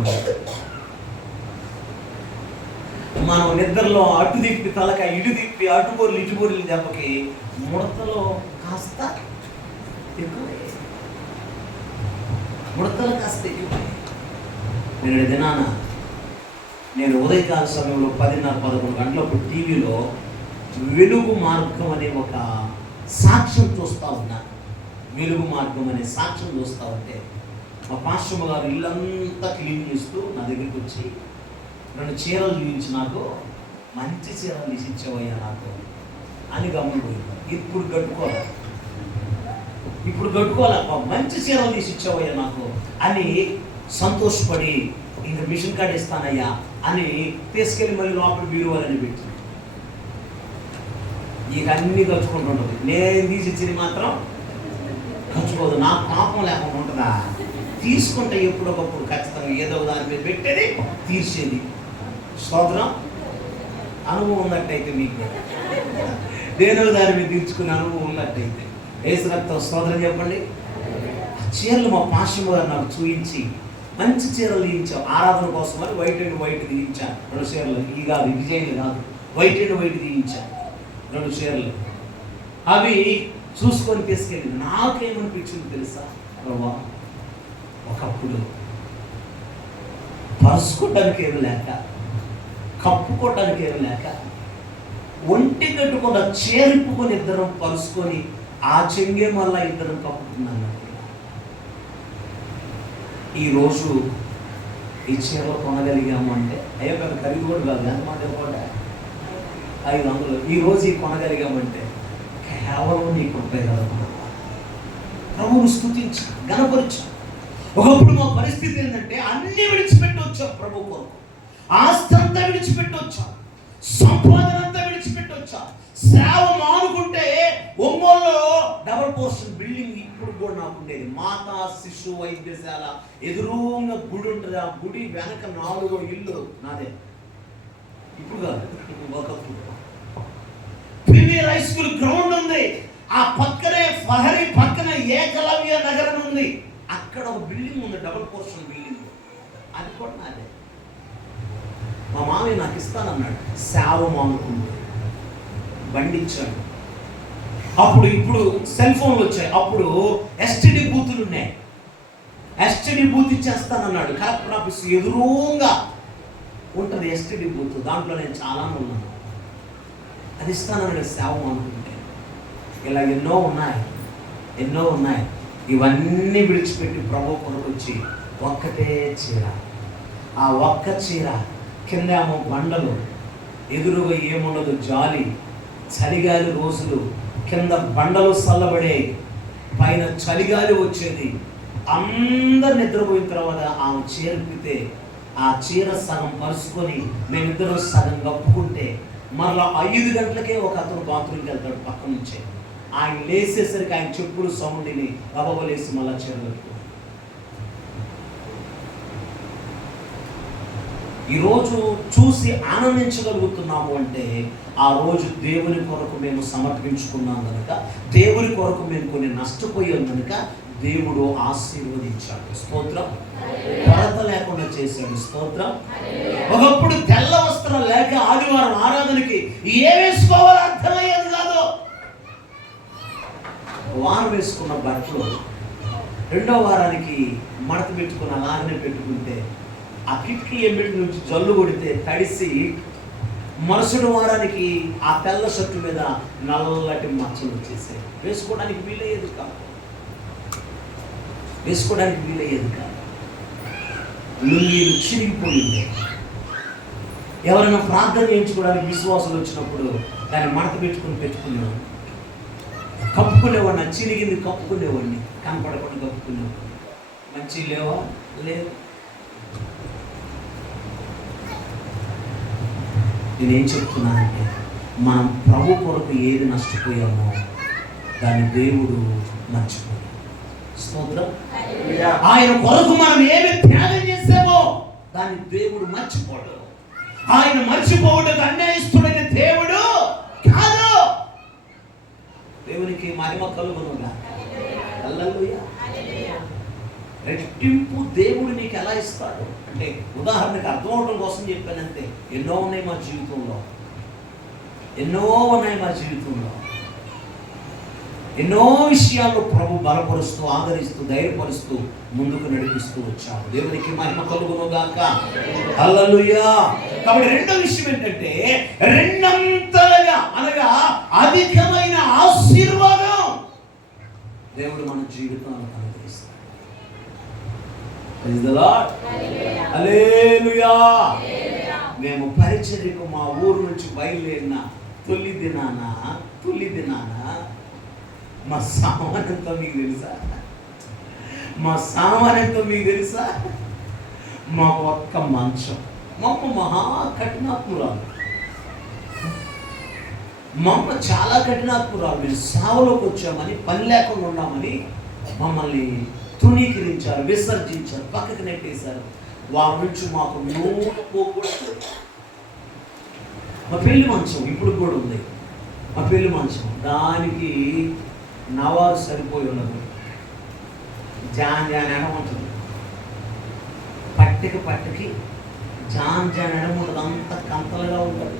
మనం నిద్రలో అటు తిప్పి తలకాయ ఇటు తిప్పి అటు బోర్లు ఇటు బోర్లు దెబ్బకి ముడతలు కాస్త ఎక్కువే, ముడతలు కాస్త ఎక్కువే. నేను దినాన నేను ఉదయకాల సమయంలో 10:30-11 గంటలకు టీవీలో వెలుగు మార్గం అనే ఒక సాక్ష్యం చూస్తూ ఉన్నాను. వెలుగు మార్గం అనే సాక్ష్యం చూస్తూ ఉంటే మా పాస్టమ్మ గారు ఇల్లంతా క్లీన్ చేస్తూ నా దగ్గరికి వచ్చి 2 చీరలు తీయించి, నాకు మంచి చీరలు తీసి ఇచ్చావయ్యా నాకు అని గమ్ముపోయింది. ఇప్పుడు కట్టుకోవాలా మంచి చీరలు తీసి ఇచ్చావయ్యా నాకు అని సంతోషపడి, ఇంకా మిషన్ కార్డ్ ఇస్తానయ్యా అని తీసుకెళ్ళి మళ్ళీ లోపల బీరువాలని పెట్టి ఇక అన్నీ కట్టుకుంటుంటుంది. నేను తీసి ఇచ్చింది మాత్రం ఖర్చుకోదు. నాకు పాపం లేకుండా ఉంటుందా? తీసుకుంటే ఎప్పుడొకప్పుడు ఖచ్చితంగా ఏదో దాని మీద పెట్టేది, తీర్చేది. స్తోత్రం. అనుభవం ఉన్నట్టయితే మీకు దేనో దాని మీద తీర్చుకునే అనుభవం ఉన్నట్టయితే యేసు రక్తం స్తోత్రం చెప్పండి. ఆ చీరలు మా పాశ్యం గారు నాకు చూయించి మంచి చీరలు తీయించాం. ఆరాధన కోసం అని వైట్ అండ్ వైట్ తీయించాను 2 చీరలు. ఇవి కాదు, డిజైన్లు కాదు, వైట్ అండ్ వైట్ తీయించాను 2 చీరలు. అవి చూసుకొని తీసుకెళ్ళింది. నాకేమనిపించింది తెలుసా? ప్రభా, ఒకప్పుడు పరుచుకోవడానికి ఏమి లేక, కప్పుకోవడానికి ఏమి లేక, ఒంటి కట్టుకున్న చేరిప్పుకొని ఇద్దరం పరుచుకొని ఆ చెంగే మళ్ళా ఇద్దరం కప్పుకున్నాను. ఈరోజు ఈ చీరలు కొనగలిగాము అంటే అయ్యో పెద్ద ఖరీదు కూడా కాదు, ఎంత మాట కూడా 500. ఈరోజు ఈ కొనగలిగామంటే కేవలం నీకు ఉంటాయి కదా. ప్రభువును స్తుతించు, గణపరచు. ఒకప్పుడు మా పరిస్థితి ఏంటంటే అన్నీ విడిచిపెట్టి వచ్చాం ప్రభు కొరకు. ఆస్తి అంతా విడిచిపెట్టి వచ్చాం, సంపాదన అంతా విడిచిపెట్టి వచ్చాం. సేవ మానుకుంటే ఒంగోలులో డబుల్ పోర్షన్ బిల్డింగ్ ఇప్పుడు కూడా నాకు ఉండేది. మాతా శిశు వైద్యశాల ఎదురుగా గుడి ఉంటుంది. ఆ గుడి వెనక 4వ ఇల్లు నాదే. ఇప్పుడు కాదు, ఒకప్పుడు ప్రీమియర్ హై స్కూల్ గ్రౌండ్ ఉంది. ఆ పక్కనే ఫహరీ పక్కన ఏకలవ్య నగరం ఉంది. అక్కడ ఒక బిల్డింగ్ ఉంది, డబుల్ పోర్షన్ బిల్డింగ్. అది కూడా నాదే. మా మామయ్య నాకు ఇస్తానన్నాడు. సేవ మానుకుంటే బండి ఇచ్చాడు. అప్పుడు ఇప్పుడు సెల్ ఫోన్లు వచ్చాయి. అప్పుడు ఎస్టీడీ బూతులు ఉన్నాయి. ఎస్టీడీ బూత్ ఇచ్చేస్తానన్నాడు. కలెక్టర్ ఆఫీస్ ఎదురుగా ఉంటుంది ఎస్టీడీ బూత్. దాంట్లో నేను చాలా ఉన్నాను. అది ఇస్తానన్నాడు సేవ మానుకుంటే. ఇలా ఎన్నో ఉన్నాయి. ఇవన్నీ విడిచిపెట్టి ప్రభు కొరకు వచ్చి ఒక్కటే చీర. ఆ ఒక్క చీర కింద ఏమో బండలు, ఎదురుగా ఏముండదు జాలి, చలిగాలి రోజులు, కింద బండలు చల్లబడే, పైన చలిగాలి వచ్చేది. అందరు నిద్రపోయిన తర్వాత ఆమె చీరపితే ఆ చీర సగం పరుచుకొని మేమిద్దరం సగం కప్పుకుంటే మరలా 5 గంటలకే ఒక అతను బాత్రూమ్కి వెళ్తాడు పక్క నుంచే. ఆయన లేసేసరికి ఆయన చెప్పులు సౌండ్ని గబగలేసి మళ్ళా చీరలు. ఈరోజు చూసి ఆనందించగలుగుతున్నాము అంటే ఆ రోజు దేవుని కొరకు మేము సమర్పించుకున్నాం కనుక, దేవుని కొరకు మేము కొన్ని నష్టపోయాం కనుక దేవుడు ఆశీర్వదించాడు. స్తోత్రం. కొరత లేకుండా చేశాడు. స్తోత్రం. ఒకప్పుడు తెల్ల వస్త్రం లేక ఆదివారం ఆరాధనకి ఏ వేసుకోవాలో అర్థమయ్యేది కాదు. వారం వేసుకున్న బట్టలు 2వ వారానికి మడత పెట్టుకుని అలాగనే పెట్టుకుంటే ఆ కిటికీ ఎమ్మిడి నుంచి జల్లు కొడితే తడిసి మరుసటి వారానికి ఆ తెల్ల షర్టు మీద నల్లటి మచ్చలు వచ్చేసాయి. వేసుకోవడానికి వీలయ్యేది కాదు. లుంగీలు చిరిగిపోయింది. ఎవరైనా ప్రార్థన చేయించుకోవడానికి విశ్వాసాలు వచ్చినప్పుడు దాన్ని మడత పెట్టుకునేవాడిని, కప్పుకునేవాడిని. చిరిగింది కప్పుకునేవాడిని, కనపడకుండా కప్పుకునేవాడిని. మంచి లేవా? లేవు. నేనేం చెప్తున్నానంటే, మనం ప్రభు కొరకు ఏది నష్టపోయామో దాన్ని దేవుడు మర్చిపోయాడు. స్తోత్రం. ఆయన కొరకు మనం ఏమి త్యాగం చేసామో దాన్ని దేవుడు మర్చిపోడు. ఆయన మర్చిపోవడానికి అన్యాయస్తుడైన దేవుడు కాదు. దేవునికి మహిమ కలుగునుగా. హల్లెలూయా. రెట్టింపు దేవుడు నీకు ఎలా ఇస్తాడు అంటే, ఉదాహరణకి అర్థం అవడం కోసం చెప్పానంతే. ఎన్నో ఉన్నాయి మా జీవితంలో, ఎన్నో విషయాల్లో ప్రభు బలపరుస్తూ, ఆదరిస్తూ, ధైర్యపరుస్తూ ముందుకు నడిపిస్తూ వచ్చాడు. దేవునికి మహిమ కలుగునుగాక. హల్లెలూయా. కాబట్టి రెండో విషయం ఏంటంటే, రెండంతలుగా అనగా అధికమైన ఆశీర్వాదం దేవుడు మన జీవితంలో అనుగ్రహిస్తాడు. Praise the Lord. హల్లెలూయా. మేము పరిచర్యకు మా ఊరు నుంచి బయలుదేరిన తొలి దినాన మా సామాన్యంతో మీకు తెలుసా? మా ఒక్క మంచం. మా అమ్మ మహా కఠినాత్మురాలు. మా అమ్మ చాలా కఠినాత్మురాలు. మేము సావులోకి వచ్చామని, పని లేకుండా ఉన్నామని మమ్మల్ని తృణీకరించారు, విసర్జించారు, పక్కకి నెట్టేశారు. వారి నుంచి మాకు నూనె పోకూడదు. మా పెళ్లి మంచం ఇప్పుడు కూడా ఉంది. మా పెళ్లి మంచం దానికి నవారు సరిపోయి ఉన్నది. జాన్ ఎడం ఉంటుంది, పట్టికి జాన్ ఎడం ఉంటుంది, అంత కంతలుగా ఉంటుంది.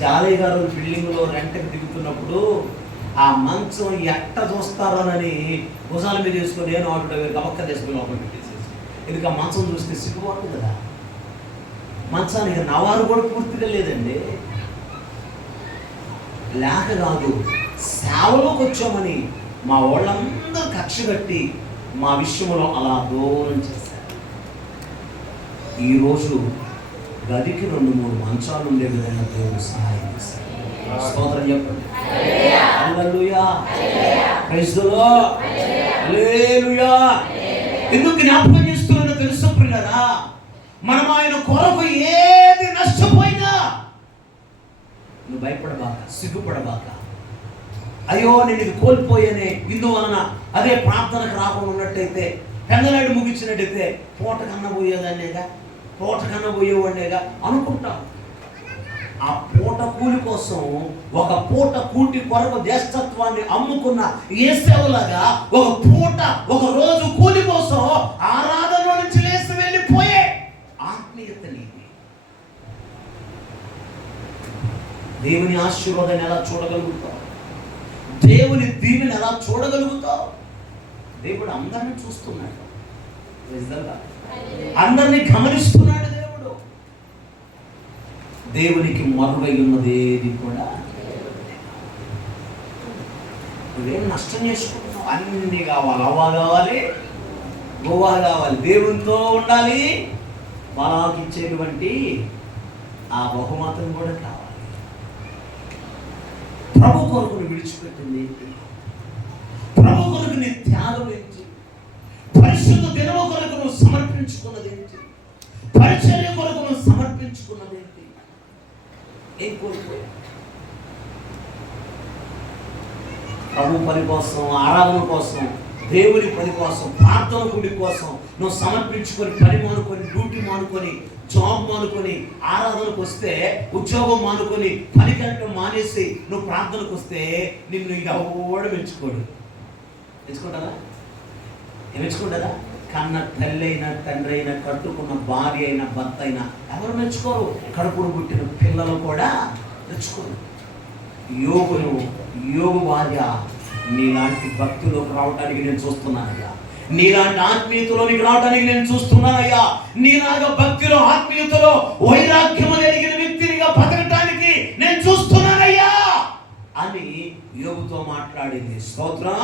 జాలయ్య గారు బిల్డింగ్లో రెంట్కి దిగుతున్నప్పుడు ఆ మంచం ఎట్ట చూస్తారోనని భుజాల మీద వేసుకొని నేను ఆటో గమక్క తీసుకుని లోపల పెట్టేసేసి, ఎందుకు ఆ మంచం చూస్తే సిగ్గుపడుతుంది కదా. మంచానికి నవారు కూడా పూర్తిగా లేదండి. లేక కాదు, సేవలోకి వచ్చామని మా వాళ్ళందరూ కక్ష కట్టి మా విషయంలో అలా దూరం చేశారు. ఈరోజు గదికి 2-3 మంచాలు ఉండే విధంగా దేవుడు సహాయం చేశారు. స్తోత్రం చెప్పండి. హల్లెలూయా, ప్రైజ్ ది లార్డ్, హల్లెలూయా. ఎందుకు జ్ఞాపకం చేస్తున్నానో తెలుసు ప్రియులారా, మనం ఆయన కొరకు ఏది నష్టపోయినా నువ్వు భయపడబాక, సిగ్గుపడబాక. అయ్యో నేను ఇది కోల్పోయానే, ఇందువలన అదే ప్రార్థనకు రాకుండా ఉన్నట్టయితే, పెందలాడి ముగించినట్టయితే పూట కన్నా పోయేవాడినేగా అనుకుంటాం. ఆ పూట కూలి కోసం, ఒక పూట కూటి కొరకు జ్యేష్ఠత్వాన్ని అమ్ముకున్న యేసేవులాగా ఒక రోజు కూలి కోసం ఆరాధన నుంచి లేచి వెళ్ళిపోయే ఆత్మీయత నీది. దేవుని ఆశీర్వాదాన్ని ఎలా చూడగలుగుతావు? దేవుని దీవెని ఎలా చూడగలుగుతావు? దేవుడు అందరిని చూస్తున్నాడు, అందరినీ గమనిస్తున్నాడు. దేవునికి మరుగై ఉన్నదేది కూడా నువ్వేం నష్టం చేసుకుంటున్నావు? అన్ని కావాలి, అవ్వ కావాలి, గోవా కావాలి, దేవునితో ఉండాలి, వాళ్ళకి ఇచ్చేటువంటి ఆ బహుమతం కూడా కావాలి. ప్రభు కొరకు విడిచిపెట్టింది ఏంటి? ప్రభు కొరకు నీ త్యాగం ఏంటి? పరిశుద్ధ దినము కొరకు నువ్వు సమర్పించుకున్నది ఏంటి? పరిచర్య కొరకు నువ్వు సమర్పించుకున్నది ఏంటి? ఏం కోల్పోయా? ప్రభు పని కోసం, ఆరాధన కోసం, దేవుని పని కోసం, ప్రార్థన గుడి కోసం నువ్వు సమర్పించుకొని, పని మానుకొని, డ్యూటీ మానుకొని, జాబ్ మానుకొని ఆరాధనకు వస్తే, ఉద్యోగం మానుకొని పని గంటలు మానేసి నువ్వు ప్రార్థనకు వస్తే నిన్ను ఎవడు మెచ్చుకోడు. మెచ్చుకుంటారా? మెచ్చుకుంటారా? కన్న తల్లి అయినా, తండ్రి అయినా, కట్టుకున్న భార్య అయినా, భర్త అయినా ఎవరు మెచ్చుకోరు. కడుపును పుట్టిన పిల్లలు కూడా మెచ్చుకోరు. యోగు భార్య నీలాంటి భక్తిలోకి రావడానికి నేను చూస్తున్నానయ్యా, నీలాంటి ఆత్మీయతలోనికి రావడానికి నేను చూస్తున్నానయ్యా, నీలాగా భక్తిలో, ఆత్మీయతలో వైరాగ్యము కలిగిన వ్యక్తినిగా బతకటానికి నేను చూస్తున్నానయ్యా అని యోగుతో మాట్లాడింది. స్తోత్రం.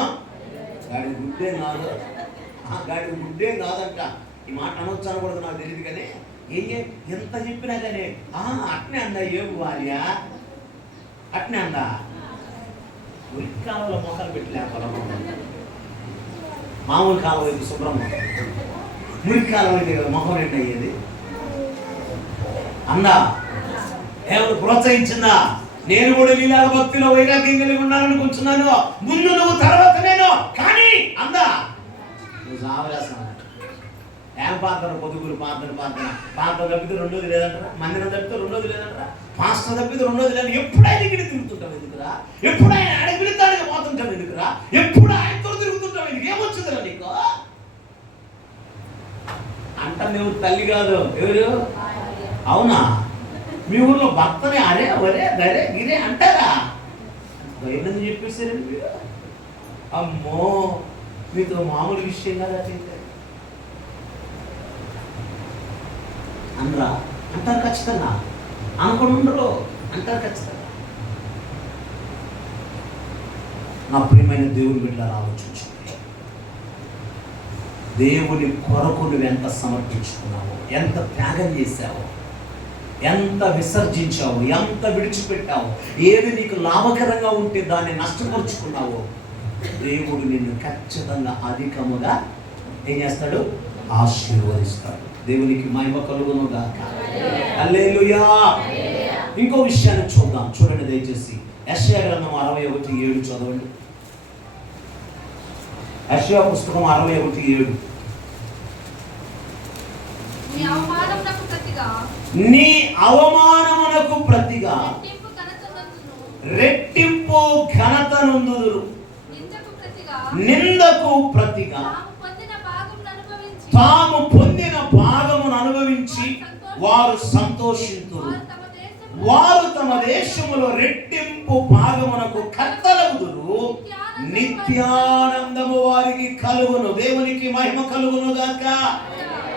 గాడి గుడ్డే నాదంట. ఈ మాట అనొచ్చు అనకూడదు నాకు తెలియదు, కానీ ఎంత చెప్పినా కానీ అట్నే అందా యోగు భార్య, అట్నే అందా. ఉరికాలంలో మొక్కలు పెట్టి లేకపోతే మామూలు కాలం వైపు శుభ్రం, మురికాలం అయితే మొహం ఏంటి అయ్యేది? అందా ఏమైనా ప్రోత్సహించిందా? నేను కూడా నీలాగా భక్తిలో వైరాగ్యం కలిగి ఉండాలనుకుంటున్నాను, ముందు నువ్వు తర్వాత నేను, కానీ అందా నువ్వు సావలేస్తాను. ఏం ప్రార్థన? పొదుగురు ప్రార్థన తప్పితే రెండోది లేదంటారా? మందిరం తప్పితే రెండోది లేదంటారా? పాస్టర్ తప్పితే రెండోది లేదని ఎప్పుడైనా ఇక్కడ తిరుగుతుంటావు ఎందుకురా? ఎప్పుడైనా ఆయన పిలుతానికి పోతుంటావు ఎందుకురా? ఎప్పుడు ఆయనతో తిరుగుతుంటావు ఎందుకు? ఏమొచ్చిందిరా నీకు అంట. నువ్వు తల్లి కాదు, ఎవరు? అవునా? మీ ఊర్లో భర్తని అరే వరే గరే గిరే అంటారా? ఏంటని చెప్పేసారండి మీరు? అమ్మో, మీతో మామూలు విషయం కదా అయితే అనరా అంటారు ఖచ్చితంగా. అనుకుని ఉండరు అంటారు ఖచ్చితంగా. నా ప్రియమైన దేవుని బిడ్డలు ఆలోచించండి. దేవుని కొరకు నువ్వు ఎంత సమర్పించుకున్నావో, ఎంత త్యాగం చేశావో, ఎంత విసర్జించావు, ఎంత విడిచిపెట్టావు, ఏది నీకు లాభకరంగా ఉంటే దాన్ని నష్టపరుచుకున్నావో, దేవుడు నిన్ను ఖచ్చితంగా అధికముగా ఏం చేస్తాడు? ఆశీర్వదిస్తాడు. దేవునికి మహిమ కలుగును గాక. హల్లెలూయా. ఇంకో విషయాన్ని చూద్దాం, చూడండి దయచేసి. యెషయా గ్రంథం 61:7 చదవండి. యెషయా పుస్తకం 61:7. నీ అవమానమునకు ప్రతిగా రెట్టింపు ఘనత నొందుదురు, నిందకు ప్రతిగా తాము పొందిన భాగమును అనుభవించి వారు సంతోషింతురు. వారు తమ దేశములో రెట్టింపు భాగమునకు కర్తలగుదురు, నిత్యానందము వారికి కలుగును. దేవునికి మహిమ కలుగును గాక.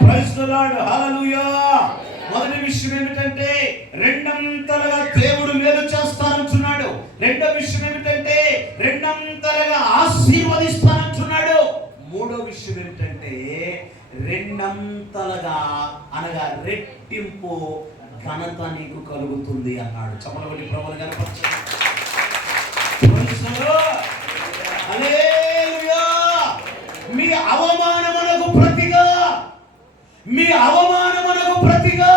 ప్రైజ్ ది లార్డ్, హల్లెలూయా. మొదటి విషయం ఏమిటంటే రెండంతలుగా దేవుడు మేలు చేస్తానంటున్నాడు. రెండో విషయం ఏమిటంటే రెండంతలుగా ఆశీర్వదిస్తానంటున్నాడు. మూడో విషయం ఏమిటంటే రెండంతలుగా అనగా రెట్టింపు ఘనత నీకు కలుగుతుంది అన్నాడు. చప్పలబడి ప్రభువుని కనపరచండి. హల్లెలూయా. మీ అవమానమునకు ప్రతిగా, మీ అవమానమునకు ప్రతిగా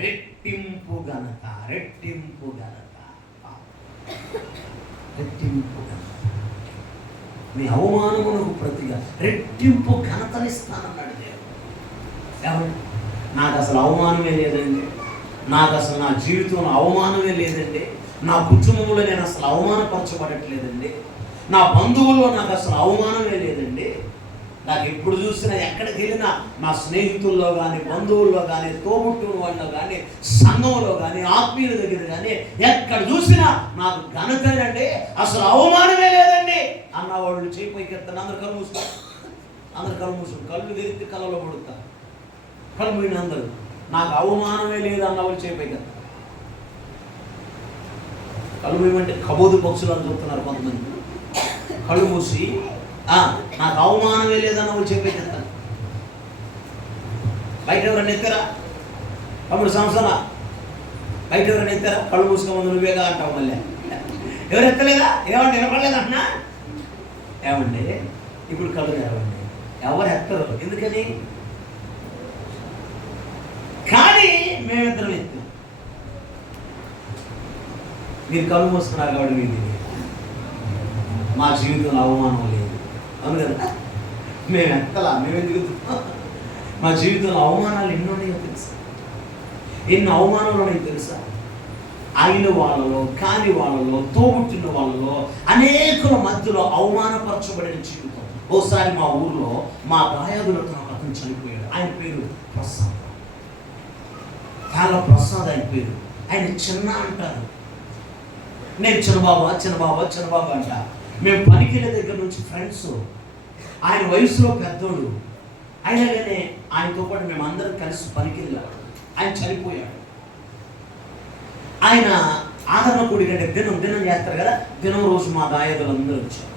రెట్టింపు ఘనత, రెట్టింపు ఘనత, రెట్టింపు ఘనత. మీ అవమానమునకు ప్రతిగా రెట్టింపు ఘనతనిస్తానన్నాడు దేవుడు. నాకు అసలు అవమానమే లేదండి, నాకు అసలు నా జీవితంలో అవమానమే లేదండి, నా కుటుంబంలో నేను అసలు అవమానపరచబడట్లేదండి, నా బంధువుల్లో నాకు అసలు అవమానమే లేదండి, నాకు ఎప్పుడు చూసినా ఎక్కడికి వెళ్ళినా నా స్నేహితుల్లో కానీ బంధువుల్లో కానీ తోబుట్టుల వాళ్ళలో కానీ సంఘంలో కానీ ఆత్మీయుల దగ్గర కానీ ఎక్కడ చూసినా నాకు ఘనతేనండి, అసలు అవమానమే లేదండి అన్నవాళ్ళు చేయిపోయి కెత్తాను. అందరు కళ్ళు మూసుకో, అందరు కళ్ళు మూసుకో, కళ్ళు తెరిస్తే కళ్ళలో పడుతారు. కళ్ళు పోయిన అందరూ నాకు అవమానమే లేదు అన్నవాళ్ళు చేయిపోయి కెత్తారు. కళ్ళు పోయమంటే కబోదు పక్షులు అని చూస్తున్నారు కొంతమంది. కళ్ళు మూసి నాకు అవమానమే లేదన్న వాళ్ళు చెప్పేస్తాను. బయట ఎవరైనా ఎత్తారా? అప్పుడు సంవత్సరం బయట ఎవరైనా ఎత్తారా? కళ్ళు మూసుకోమని నువ్వేగా అంటావు. మళ్ళీ ఎవరు ఎత్తలేదా? ఏమంటే వినపడలేదన్నా? ఏమండి ఇప్పుడు కళ్ళు తెరవండి. ఎవరు ఎత్తరు, ఎందుకని? కానీ మేమిద్దరం ఎత్తాం. మీరు కళ్ళు మూసుకున్నారు కాబట్టి మీరు మా జీవితంలో అవమానం లేదు, అవును కదా? మేము ఎత్తలా, మేము ఎందుకు? మా జీవితంలో అవమానాలు ఎన్నో ఉన్నాయో తెలుసా? ఎన్ని అవమానాలు ఉన్నాయో తెలుసా? అయిన వాళ్ళలో, కాని వాళ్ళలో, తోబుట్టిన వాళ్ళలో, అనేకుల మధ్యలో అవమానపరచబడిన జీవితం. ఓసారి మా ఊర్లో మా దాయాదులతో అతను చనిపోయాడు. ఆయన పేరు ప్రసాద్, చాలా ప్రసాద్ ఆయన పేరు. ఆయన చిన్న అంటారు, నేను చిన్నబాబా చిన్నబాబా చిన్నబాబా అంట. మేము పనికిల దగ్గర నుంచి ఫ్రెండ్స్. ఆయన వయసులో పెద్దోడు అయినా కానీ ఆయనతో పాటు మేము అందరం కలిసి పనికి వెళ్ళాము. ఆయన చనిపోయాడు. ఆయన ఆదరణ కూడి కంటే దినం చేస్తారు కదా, దినం రోజు మా దాయాదులు అందరూ వచ్చారు.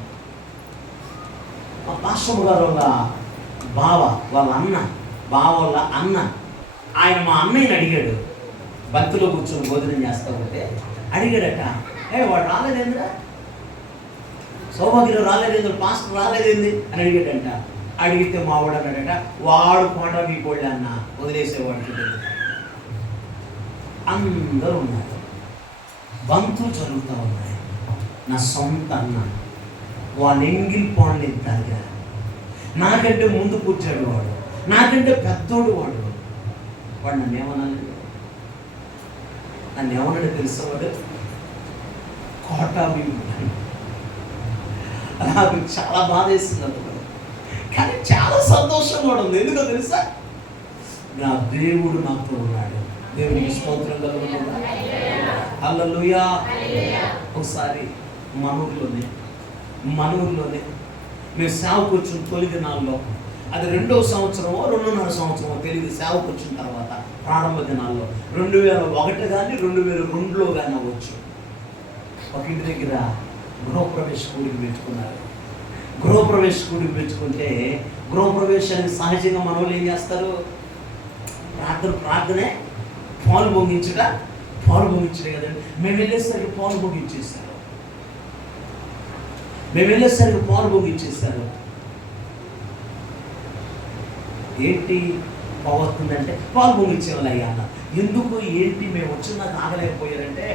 మా పాస్టర్ గారు వాళ్ళ బావ వాళ్ళ అన్న, బావ వాళ్ళ అన్న, ఆయన మా అన్నయ్యని అడిగాడు. బంతిలో కూర్చొని భోజనం చేస్తా ఉంటే అడిగాడట, వాడు రాలేదేంద్రా, సౌభాగ్యం రాలేదేంద్ర, పాస్టర్ రాలేదేంది అని అడిగాడంట. అడిగితే మా వాడు అన్నాడట, వాడు కోట మీ కోళ్ళ అన్న వదిలేసేవాడికి. అందరూ ఉన్నారు, బంతులు జరుగుతూ ఉన్నాయి. నా సొంత అన్న వాడు ఎంగిల్ పాండ్లు ఎత్తారుగా, నాకంటే ముందు కూర్చాడు వాడు, నాకంటే పెద్దోడు వాడు. వాడు నన్ను ఏమన్నాడు, నన్ను ఏమన్నాడు తెలుసా? వాడు కోట మీ నాకు చాలా బాధ వేస్తుంది అప్పుడు, కానీ చాలా సంతోషంగా కూడా ఉంది. ఎందుకో తెలుసా? నా దేవుడు నాతో ఉన్నాడు. దేవునికి స్తోత్రం కలుగును. హల్లెలూయా. ఒకసారి మన ఊరిలోనే మేము సేవకు వచ్చిన తొలి దినాల్లో, అది 2వ సంవత్సరమో 2.5 సంవత్సరమో తెలియదు, సేవకు వచ్చిన తర్వాత ప్రారంభ దినాల్లో 2001 కానీ 2002లో కానీ అవ్వచ్చు, ఒక ఇంటి దగ్గర గృహప్రవేశ కూడికి పెట్టుకున్నారు. గృహప్రవేశ కూడికి పెట్టుకుంటే గృహప్రవేశానికి సహజంగా మన వాళ్ళు ఏం చేస్తారు? ప్రార్థనే పాలు పొంగించడే కదండి. మేము వెళ్ళేసరికి పాలు పొంగించేస్తారు. ఏంటి పోతుందంటే పాలు పొంగించేవాళ్ళు అయ్యా అన్న. ఎందుకు ఏంటి మేము వచ్చినాక ఆగలేకపోయారంటే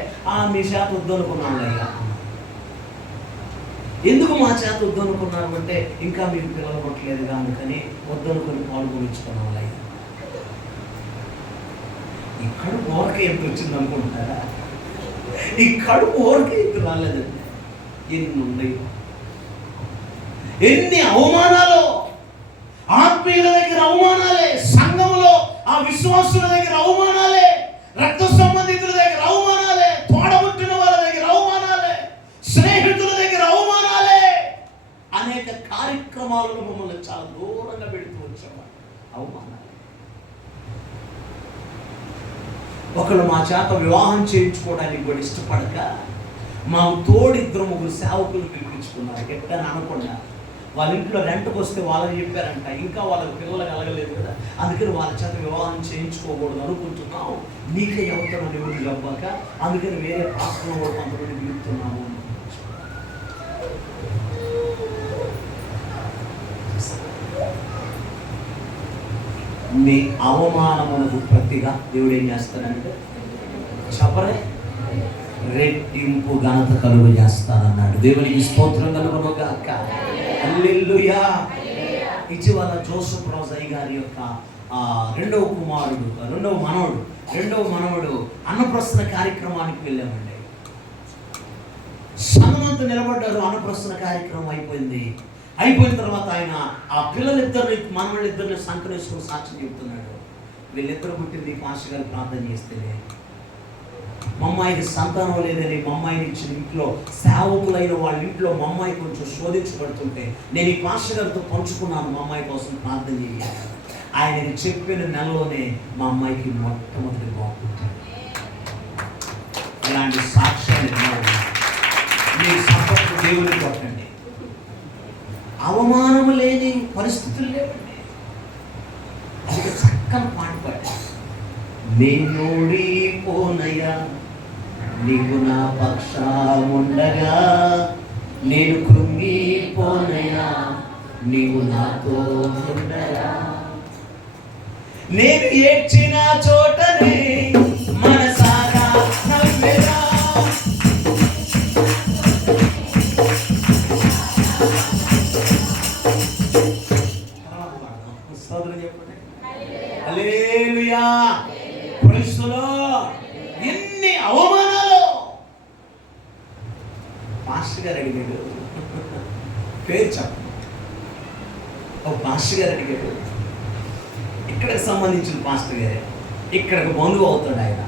మీ శాత వద్దు అనుకున్నాం అయ్యా. ఎందుకు మా చేత వద్దనుకున్నారు అంటే ఇంకా మీకు పిల్లలు పుట్టలేదు అందుకని వద్దనుకొని పాలు కొనిచ్చుకున్నాం. ఈ కడుపు ఓరక ఎంత వచ్చింది అనుకుంటారా? ఈ కడుపు ఓరక ఎంత రాలేదండి. ఎన్ని ఉన్నాయి, ఎన్ని అవమానాలు! ఆత్మీయుల దగ్గర అవమానాలే, సంఘంలో ఆ విశ్వాసుల దగ్గర అవమానాలే, రక్త సంబంధితుల దగ్గర అవమానాలే, తోడబుట్టిన వాళ్ళ దగ్గర అవమానాలే, స్నేహితుల దగ్గర అవమానాలే. అనేక కార్యక్రమాలను మమ్మల్ని చాలా దూరంగా పెడుతూ వచ్చేవాళ్ళు. అవమానాలు. ఒకళ్ళు మా చేత వివాహం చేయించుకోవడానికి కూడా ఇష్టపడక మా తోడిద్దరు ముగ్గురు సేవకులు పిలిపించుకున్నారు. ఎట్లా అనకుండా వాళ్ళ ఇంట్లో రెంట్కి వస్తే వాళ్ళని చెప్పారంట, ఇంకా వాళ్ళకి పిల్లలు కలగలేదు కదా, అందుకని వాళ్ళ చేత వివాహం చేయించుకోకూడదు అనుకుంటున్నావు, నీకే అవుతామని ఎవరు చెప్పాక అందుకని వేరే పాస్టర్లు కూడా కొంతమంది పిలుపుతున్నాము. మీ అవమానమునకు ప్రతిగా దేవుడు ఏం చేస్తాడంటే చెప్పరే రెట్టింపు ఘనత కలుగు చేస్తానన్నాడు. దేవునికి స్తోత్రం కలుగును గాక. హల్లెలూయా. ఇటీవల జోసెఫ్ రాజయ్య గారి యొక్క రెండవ మనవడు అన్నప్రసన్న కార్యక్రమానికి వెళ్ళామండి. సంగమంతా నిలబడ్డారు. అన్నప్రసన్న కార్యక్రమం అయిపోయిన తర్వాత ఆయన ఆ మనవాళ్ళిద్దరిని సంకరేసుకుని సాక్ష్యం చెప్తున్నాడు. వీళ్ళిద్దరు పుట్టింది పాస్టర్ గారు ప్రార్థన చేస్తేనే, మా అమ్మాయికి సంతానం లేదని మా అమ్మాయిని ఇచ్చిన ఇంట్లో సేవకులైన వాళ్ళ ఇంట్లో మా అమ్మాయి కొంచెం శోధించబడుతుంటే నేను ఈ పాస్టర్ గారితో పంచుకున్నాను మా అమ్మాయి కోసం ప్రార్థన చేయాలి. ఆయనకి చెప్పిన నెలలోనే మా అమ్మాయికి మొట్టమొదటి బాగుంటుంది. ఇలాంటి సాక్ష్యాన్ని మీ సంపత్తు దేవుని కొట్టండి. అవమానము లేని పరిస్థితులు లేవండి. అది చక్కని పాట పాడారు. నేనోడిపోనయ్యా నీకు నా పక్షముండగా, నేను కృంగిపోనయ్యా నీవు నాతో ఉండగా, నేను ఏడ్చిన చోటనే మనసారా నవ్వెదా, హల్లెలూయా. ఎన్ని అవమానాలు! పాస్టర్ గారు అడిగాడు, పేరు చెప్ప, ఒక పాస్టర్ గారు అడిగాడు, ఇక్కడికి సంబంధించిన పాస్టర్ గారే, ఇక్కడికి బంధువు అవుతాడు ఆయన.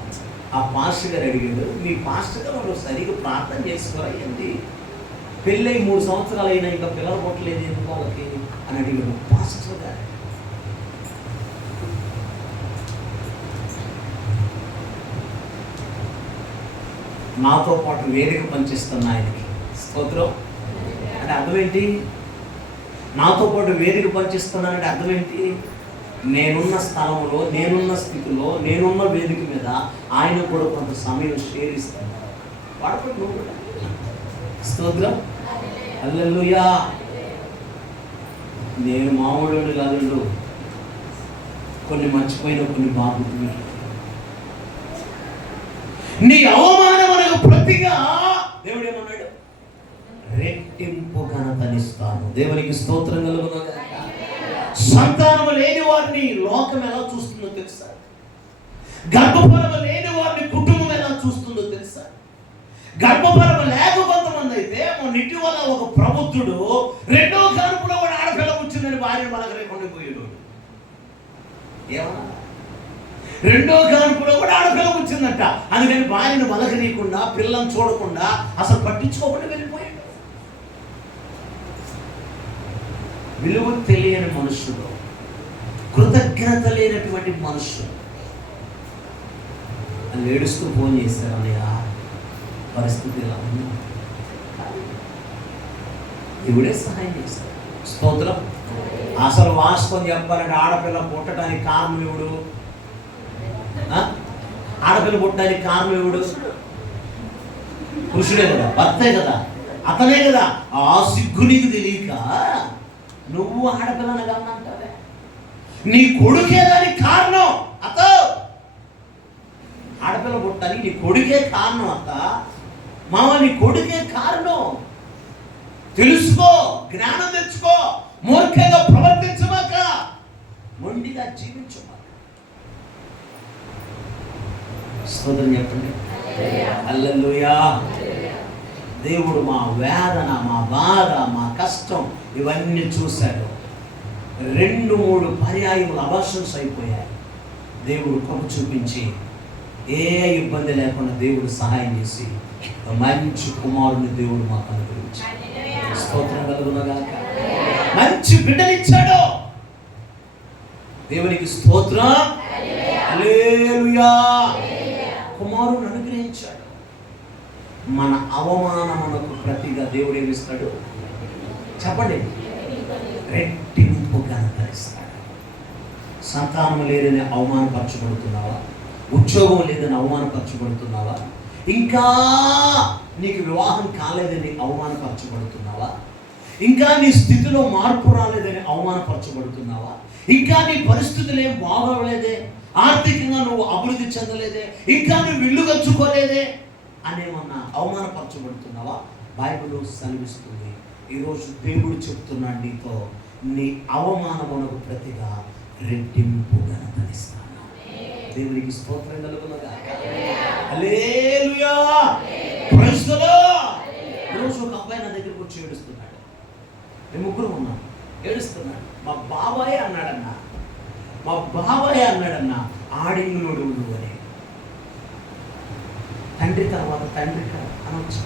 ఆ పాస్టర్ గారు అడిగాడు, మీ పాస్టర్ గారు సరిగ్గా ప్రార్థన చేసుకోరా ఏంది, పెళ్ళై 3 సంవత్సరాలు అయినా ఇంకా పిల్లలు పుట్టలేదు ఎందుకు వాళ్ళకి అని అడిగాడు పాస్టర్ గారు. నాతో పాటు వేదిక పనిచేస్తున్న ఆయనకి స్తోత్రం. అంటే అర్థం ఏంటి? నాతో పాటు వేదిక పనిచేస్తున్నానంటే అర్థం ఏంటి? నేనున్న స్థలంలో, నేనున్న స్థితిలో, నేనున్న వేదిక మీద ఆయన కూడా కొంత సమయం షేర్ ఇస్తాను. వాడుకో నువ్వు కూడా. స్తోత్రం. హల్లెలూయా. నేను మామూలు కాదు, కొన్ని మర్చిపోయిన కొన్ని బాగుంటుంది. నీ అవమానం అనకు ప్రతిగా దేవుడు ఏమన్నాడు? రెట్టింపు ఘనతనిస్తాను. దేవునికి స్తోత్రం కలుగును గాక. సంతానము లేని వారిని లోకం ఎలా చూస్తుందో తెలుసా? గర్భఫలము లేని వారిని కుటుంబం ఎలా చూస్తుందో తెలుసా? గర్భఫలము లేక కొంతమంది అయితే ఇటీవల ఒక ప్రబుద్ధుడు రెండో గర్భంలో కూడా ఆడపిల్ల వచ్చిందని భార్య బలగలేకుండా పోయాడు. ఏమన్నా రెండో గర్భంలో కూడా ఆడపిల్ల వచ్చిందంట, అందుకని భార్యను బలగనీయకుండా పిల్లని చూడకుండా అసలు పట్టించుకోకుండా వెళ్ళిపోయాడు. విలువ తెలియని మనుషులు, కృతజ్ఞత లేనటువంటి మనుషులు అని ఏడుస్తూ ఫోన్ చేశారు, అన్నయ్య పరిస్థితి ఇలా ఉంది, దేవుడే సహాయం చేశారు. స్తోత్రం. అసలు వాస్తవం చెప్పాలంటే ఆడపిల్ల పుట్టడానికి కారణం ఎవడు? ఆడపిల్ల పుట్టడానికి కారణం ఎవడు? పురుషుడే కదా, భర్తే కదా, అతనే కదా. ఆ సిగ్గు నీకు తెలియక నువ్వు ఆడపిల్లని కాదంటావే. నీ కొడుకే దానికి కారణం. అత్త ఆడపిల్ల పుట్టడానికి నీ కొడుకే కారణం. అత్త మామ నీ కొడుకే కారణం. తెలుసుకో, జ్ఞానం తెచ్చుకో, మూర్ఖంగా ప్రవర్తించమాక, మొండిగా జీవించమాక. స్తోత్రం చెప్పండి. హల్లెలూయా. దేవుడు మా వేదన, మా బాధ, మా కష్టం ఇవన్నీ చూశాడు. 2-3 పర్యాయములు అబార్షన్స్ అయిపోయాయి. దేవుడు కృప చూపించి ఏ ఇబ్బంది లేకుండా దేవుడు సహాయం చేసి మంచి కుమారుని దేవుడు మాకు అనుగ్రహించాడు. స్తోత్రం కలుగునగాక. మంచి బిడ్డనిచ్చాడు. దేవునికి స్తోత్రం. హల్లెలూయా. కుమారుని అనుగ్రహించాడు. మన అవమానమునకు ప్రతిగా దేవుడు ఏమిస్తాడు చెప్పండి? రెట్టింపు ఘనత ఇస్తాడు. సంతానం లేదని అవమానపరచబడుతున్నావా? ఉద్యోగం లేదని అవమానపరచబడుతున్నావా? ఇంకా నీకు వివాహం కాలేదని అవమానపరచబడుతున్నావా? ఇంకా నీ స్థితిలో మార్పు రాలేదని అవమానపరచబడుతున్నావా? ఇంకా నీ పరిస్థితులు ఏం బాగోలేదే, ఆర్థికంగా నువ్వు అభివృద్ధి చెందలేదే, ఇంకా నువ్వు ఇల్లు కచ్చుకోలేదే అనేమన్నా అవమానపరచబడుతున్నావా? బైబిల్ సెలవిస్తుంది. ఈరోజు దేవుడు చెప్తున్నాడు నీతో, నీ అవమానమునకు ప్రతిగా రెట్టింపు ఘనతనిస్తాను. దేవునికి స్తోత్రం కలుగునగాక. హల్లెలూయా. Praise the Lord. ఈరోజు ఒక అబ్బాయి నా దగ్గరికి వచ్చి ఏడుస్తున్నాడు. మేము ముగ్గురు ఉన్నాం. ఏడుస్తున్నాడు. మా బాబాయ్ అన్నాడన్నా, మా బాబాయ్ అన్నాడన్నా, ఆడింగులోడు నువ్వు అని. తండ్రి తర్వాత తండ్రి అనొచ్చు.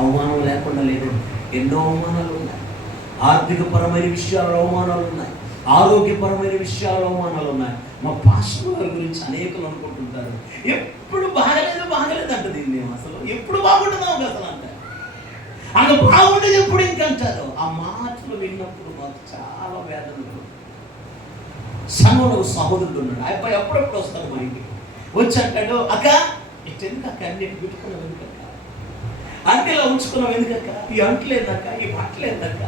అవమానం లేకుండా లేదండి. ఎన్నో అవమానాలు ఉన్నాయి. ఆర్థికపరమైన విషయాల్లో అవమానాలు ఉన్నాయి. ఆరోగ్యపరమైన విషయాల్లో అవమానాలు ఉన్నాయి. మా పాస్టర్ గారి గురించి అనేకులు అనుకుంటుంటారు, ఎప్పుడు బాగలేదు అంటది. మేము అసలు ఎప్పుడు బాగుంటున్నాం అసలు అంటారు. అలా బాగుండేది ఎప్పుడు ఇంకంటారు. ఆ మాటలు విన్నప్పుడు మాకు చాలా వేదనలు. సంఘంలో సహోదరుడు ఉన్నాడు. ఆ అబ్బాయి ఎప్పుడెప్పుడు వస్తాడు మా ఇంటికి. వచ్చి అంటాడు, అక్క ఇట్టెందుకు అక్క అన్ని పెట్టుకున్నావు ఎందుకక్క, అన్ని ఇలా ఉంచుకున్నావు ఎందుకక్క, ఈ అంట్లేదక్క, ఈ బట్టలేదక్క,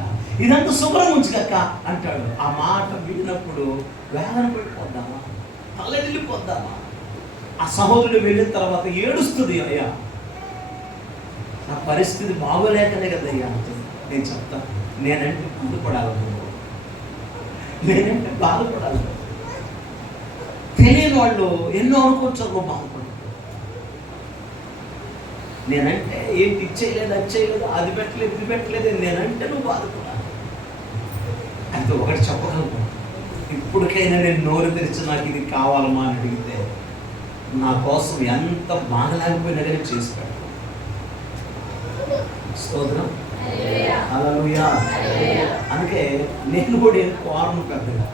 ఇదంతా శుభ్రం ఉంచుకక్క అంటాడు. ఆ మాట విన్నప్పుడు వేదన పడిపోద్దామా, తల్లెళ్ళిపోద్దామా? ఆ సహోదరుడు వెళ్ళిన తర్వాత ఏడుస్తుంది, అయ్యా నా పరిస్థితి బాగోలేకనే కదయ్యా అంటుంది. నేను చెప్తాను, నేనంటే బాధపడాలి, నేనంటే బాధపడాలి. తెలియని వాళ్ళు ఎన్నో అనుకోవచ్చు, బాధపడదు. నేనంటే ఏంటి ఇచ్చేయలేదు, అది చేయలేదు, అది పెట్టలేదు, ఇది పెట్టలేదు, నేనంటే నువ్వు బాధపడాలి. అంటే ఒకటి చెప్పగలను, ఇప్పటికైనా నేను నోరు తెరిచి నాకు ఇది కావాలమ్మా అని అడిగితే నా కోసం ఎంత బాగలేకపోయినా కానీ చేసి పెట్టాను. స్తోత్రం. హల్లెలూయా. అందుకే నేను కూడా ఏం కోరను పెద్దగా,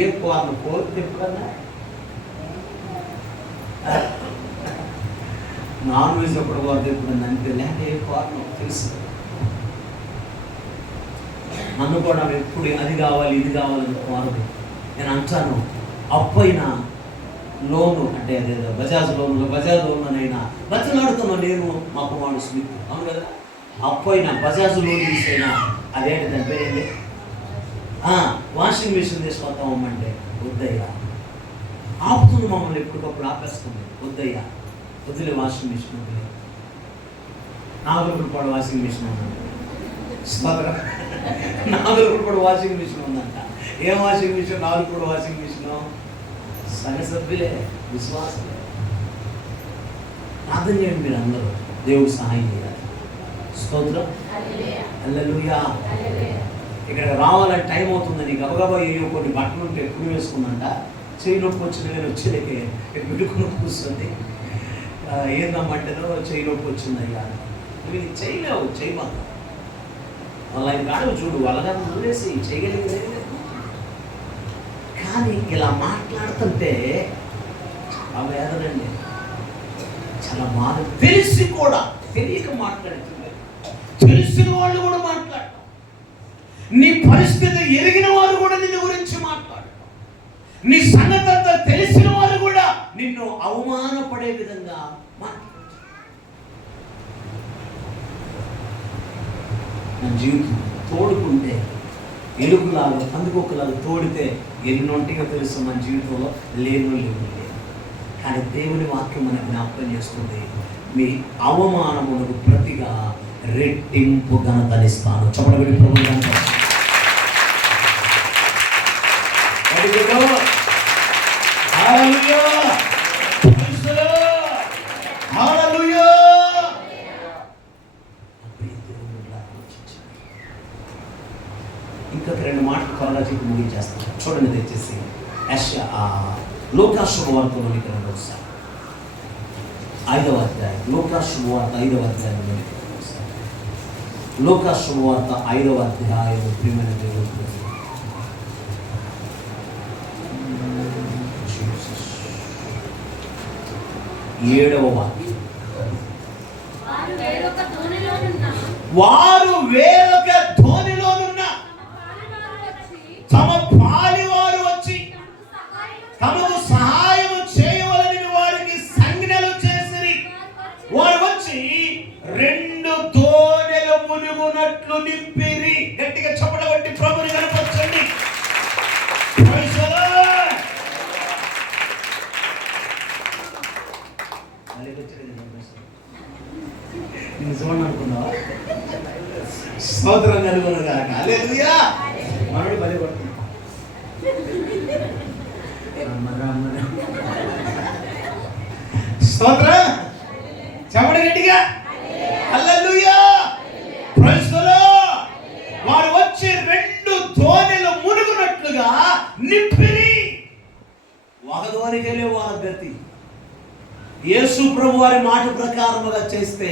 ఏ కోరను. కోరితే ఎప్పుడన్నా నాన్ వెజ్ ఎప్పుడు కోరితే ఎప్పుడన్నా అంటే లేకపోతే ఏ కోరను తెలుసు. నన్ను కూడా ఎప్పుడు అది కావాలి ఇది కావాలని కోరదు. నేను అంటాను, అప్పైనా లోను అంటే అదేదో బజాజ్ లోన్లోనైనా బతిలాడుతున్నా నేను, మా కుమారుడు స్మిత్. అవును కదా, అప్పైనా బజాజ్ లోన్ తీసైనా అదేంటి దాని పేరేంటి, వాషింగ్ మిషన్ తీసుకొస్తామంటే వద్దయ్యా, ఆపుతుంది మమ్మల్ని, ఎప్పటికప్పుడు ఆపేస్తుంది. వద్దయ్యా, వద్దులే వాషింగ్ మిషన్, వద్దులే. ₹4 వాషింగ్ మిషన్ ఉందంట. 4 వాషింగ్ మిషన్ ఉందంట. ఏం వాషింగ్ మిషన్? 4 washing machine. సగసభ్యులే, విశ్వాసలే. ప్రార్థన చేయండి మీరు అందరూ, దేవుడు సహాయం చేయాలి. స్తోత్రం. హల్లెలూయా. ఇక్కడ రావాలని టైం అవుతుందని గబగబా ఏయో కొన్ని బట్టలు ఉంటే ఎప్పుడు వేసుకుందంట. చెయ్యి నొప్పి వచ్చింది, నేను వచ్చేదకే పెట్టుకుని కూర్చుంది. ఏందమ్మంటేనో చెయ్యి నొప్పి వచ్చిందయ్యా. నువ్వు ఇది చేయలేవు, చేయమన్నా వాళ్ళ ఆయన కాడు చూడు, వాళ్ళగా వదిలేసి చేయగలిగేది. కానీ ఇలా మాట్లాడుతుంటే చాలా వేదనండి, చాలా బాధ. తెలిసి కూడా తెలియక మాట్లాడుతుంది. తెలిసిన వాళ్ళు కూడా మాట్లాడటం, నీ పరిస్థితి ఎరిగిన వారు కూడా నిన్ను గురించి మాట్లాడటం, నీ సంగతి అంతా తెలిసిన వారు కూడా నిన్ను అవమానపడే విధంగా మాట్లాడటం. నా జీవితం తోడుకుంటే ఎలుగులాగా పందుకొక్కలాగా తోడితే ఎన్నొంటిగా తెలుసు మన జీవితంలో లేను. కానీ దేవుని వాక్యం మనకు జ్ఞాపకం చేస్తుంది, మీ అవమానమునకు ప్రతిగా రెట్టింపు ఘనతనిస్తాను. చెప్పబడి ప్రభు ఘనత. ఇంకొక 2 మాటలు త్వరగా చెప్పి ముగించేస్తాను. చూడండి దయచేసి లూకా శుభవార్తలోనికి రండి ఒకసారి. 5వ అధ్యాయం, లూకా శుభవార్త 5వ అధ్యాయంలోనికి రండి ఒకసారి. లూకా శుభవార్త 5వ అధ్యాయం, ప్రియమైన దేవుడు 7వ వాక్యం. వారు వేరొక ధోనిలోనున్న తమ పాలివారు వచ్చి తమకు సహాయము చేయవలని వారికి సంజ్ఞలు చేసిరి. వారు వచ్చి 2 దోణెలు మునుగునట్లు నింపిరి. గట్టిగా చప్పట్లు కొట్టి ప్రభుని కనపరచండి. నిజమని అనుకున్నావా? స్తోత్రం కలుగునుగాక. హల్లెలూయా. మనోడు బలి కొడుతున్నాడు. స్తోత్రం చెప్పండి గట్టిగా. హల్లెలూయా. Praise the Lord. వారు వచ్చి 2 దోణెలు మునుగునట్లుగా నింపిరి. ఒక దోణికెళ్ళే వారి గతి. యేసు ప్రభు వారి మాట ప్రకారముగా చేస్తే,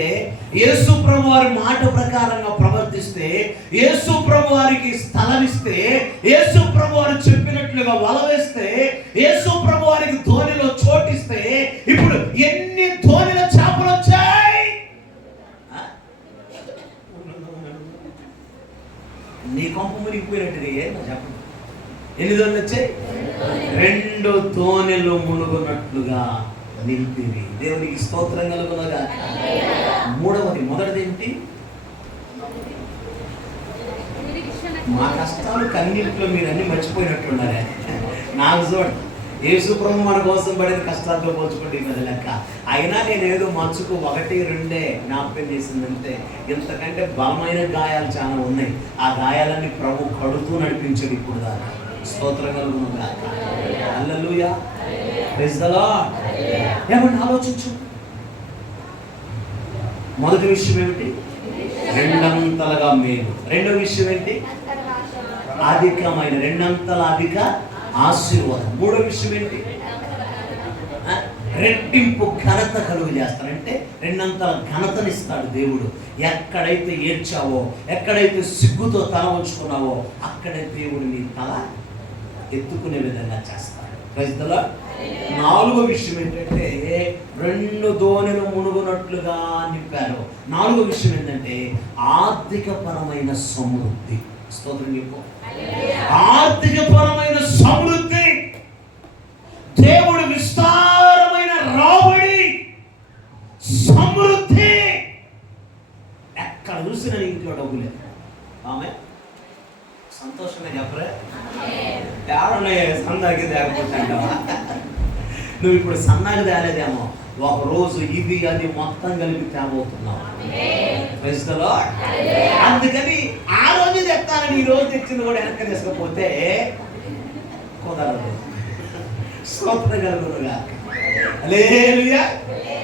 యేసు ప్రభు వారి మాట ప్రకారంగా ప్రవర్తిస్తే, యేసు ప్రభు వారికి స్థలం ఇస్తే, యేసు ప్రభు వారు చెప్పినట్లుగా వల వేస్తే, యేసు ప్రభు వారికి ధోనిలో చోటిస్తే, ఇప్పుడు ఎన్ని ధోనిల చేపలు వచ్చాయి? నీ కొంప మునిగిపోయినట్టుగా చెప్పండి. ఎన్ని ధోనిలు వచ్చాయి? 2 దోణెలు మునుగునట్లుగా నిలిపిరి. దేవునికి స్తోత్రం కలుగునుగాక. 3వది, మొదటిది ఏంటి? మా కష్టాలు కన్నీటిలో మీరు అన్ని మర్చిపోయినట్టున్నారే. నాకు చూడండి, యేసు ప్రభు మన కోసం పడిన కష్టాలతో పోల్చుకుంటే ఇది లెక్క. అయినా నేను ఏదో మంచుకు 1-2 జ్ఞాపకం చేసిందంటే, ఇంతకంటే బలమైన గాయాలు చాలా ఉన్నాయి. ఆ గాయాలన్నీ ప్రభు కడుతూ నడిపించాడు ఇప్పుడు దాకా. స్తోత్రం కలుగునుగాక. హల్లెలూయా. Praise the Lord. ఏమంటే ఆలోచించు. మొదటి విషయం ఏమిటి? 2 మేలు. రెండో విషయం ఏంటి? అధికమైన 2 అధిక ఆశీర్వాదం. మూడో విషయం ఏంటి? రెట్టింపు ఘనత కలుగు చేస్తానంటే 2 ఘనతనిస్తాడు దేవుడు. ఎక్కడైతే ఏడ్చావో, ఎక్కడైతే సిగ్గుతో తల ఉంచుకున్నావో, అక్కడే దేవుడు నీ తల ఎత్తుకునే విధంగా చేస్తాడు. Praise the Lord. 4వ విషయం ఏంటంటే 2 దోణెలు మునుగునట్లుగా నింపారు. 4వ విషయం ఏంటంటే ఆర్థికపరమైన సమృద్ధి. స్తోత్రం చెప్పు. ఆర్థికపరమైన సమృద్ధి. దేవుడు విస్తారమైన రాబడి, సమృద్ధి. ఎక్కడ చూసినా ఇంట్లో డబ్బు లేదు. ఆమె సంతోషంగా చెప్పరే? ఎవరున్నాయి సన్నాకి తేకపోతే అంటావా? నువ్వు ఇప్పుడు సన్నాకి తేలేదేమో, ఒక రోజు ఇది అది మొత్తం కలిపి తేబోతున్నావు. Praise the lord. అందుకని ఆ రోజు చెప్తానని ఈ రోజు తెచ్చింది కూడా వెనక్కి తీసుకపోతే కుదరదు. స్తోత్రం కలుగునుగాక. హల్లెలూయా.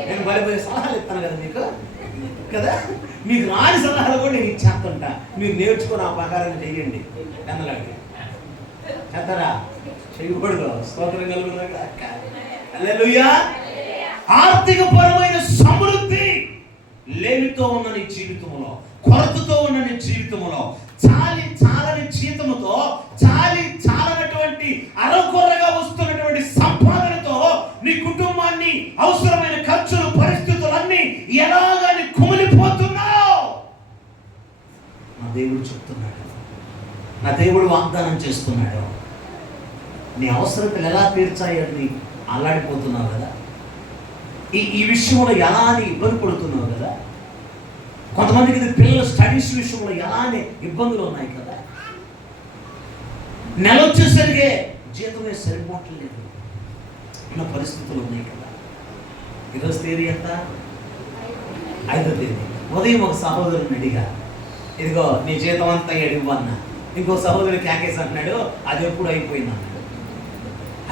నేను బలిపోయే సలహాలు ఇస్తాను కదా మీకు, కదా? మీకు రాని సలహాలు కూడా నేను ఇచ్చేస్తుంటా. మీరు నేర్చుకుని ఆ ప్రకారం చెయ్యండి. ఎందలాంటి చేస్తారా? చేయకూడదు. స్తోత్రం కలుగునుగాక. హల్లెలూయా. ఆర్థిక పరమైన సమృద్ధి లేమితో ఉన్న నీ జీవితంలో, కొరతతో ఉన్న నీ జీవితంలో, చాలని జీతముతో, చాలనటువంటి అరకొరగా వస్తున్నటువంటి సంపాదనతో నీ కుటుంబాన్ని, అవసరమైన ఖర్చులు, పరిస్థితులన్నీ ఎలాగని కుమిలిపోతున్నావు. నా దేవుడు చెప్తున్నాడు, నా దేవుడు వాగ్దానం చేస్తున్నాడు. నీ అవసరతలు ఎలా తీర్చాయని అల్లాడిపోతున్నావు కదా. ఈ విషయంలో ఎలా అని ఇబ్బంది పడుతున్నావు కదా. కొంతమందికి పిల్లల స్టడీస్ విషయంలో ఎలానే ఇబ్బందులు ఉన్నాయి కదా. నెల వచ్చేసరికి జీతమే సరిపోవట్లేదు, ఉన్న పరిస్థితులు ఉన్నాయి కదా. ఈరోజు తేదీ ఎంత? 5వ తేదీ. ఉదయం ఒక సహోదరుని అడిగా, ఇదిగో నీ జీతం అంతా ఇవ్వన్నా. ఇంకో సహోదరుడు క్యాకేసి అంటున్నాడు, అది ఎప్పుడు అయిపోయింది అన్నాడు.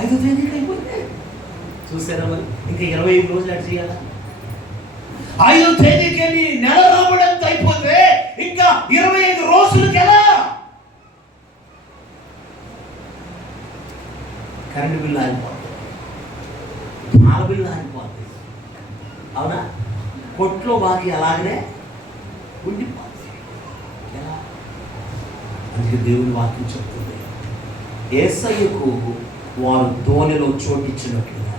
5వ తేదీకి అయిపోయింది. చూసారా మరి? ఇంకా 25 రోజులు అటు చేయాలా? 5వ తేదీకి వెళ్ళి నెల రావడంత అయిపోతే ఇంకా 25 రోజులకి ఎలా? కరెంటు బిల్లు ఆగిపోతుంది, పాల బిల్లు ఆగిపోతుంది, అవునా? కొట్లో బాకీ అలాగనే ఉండిపోతుంది. ఎలా? అందుకే దేవుని వాక్యం చెప్తుంది, యేసయ్యకు వారు ధోనిలో చోటిచ్చినట్లుగా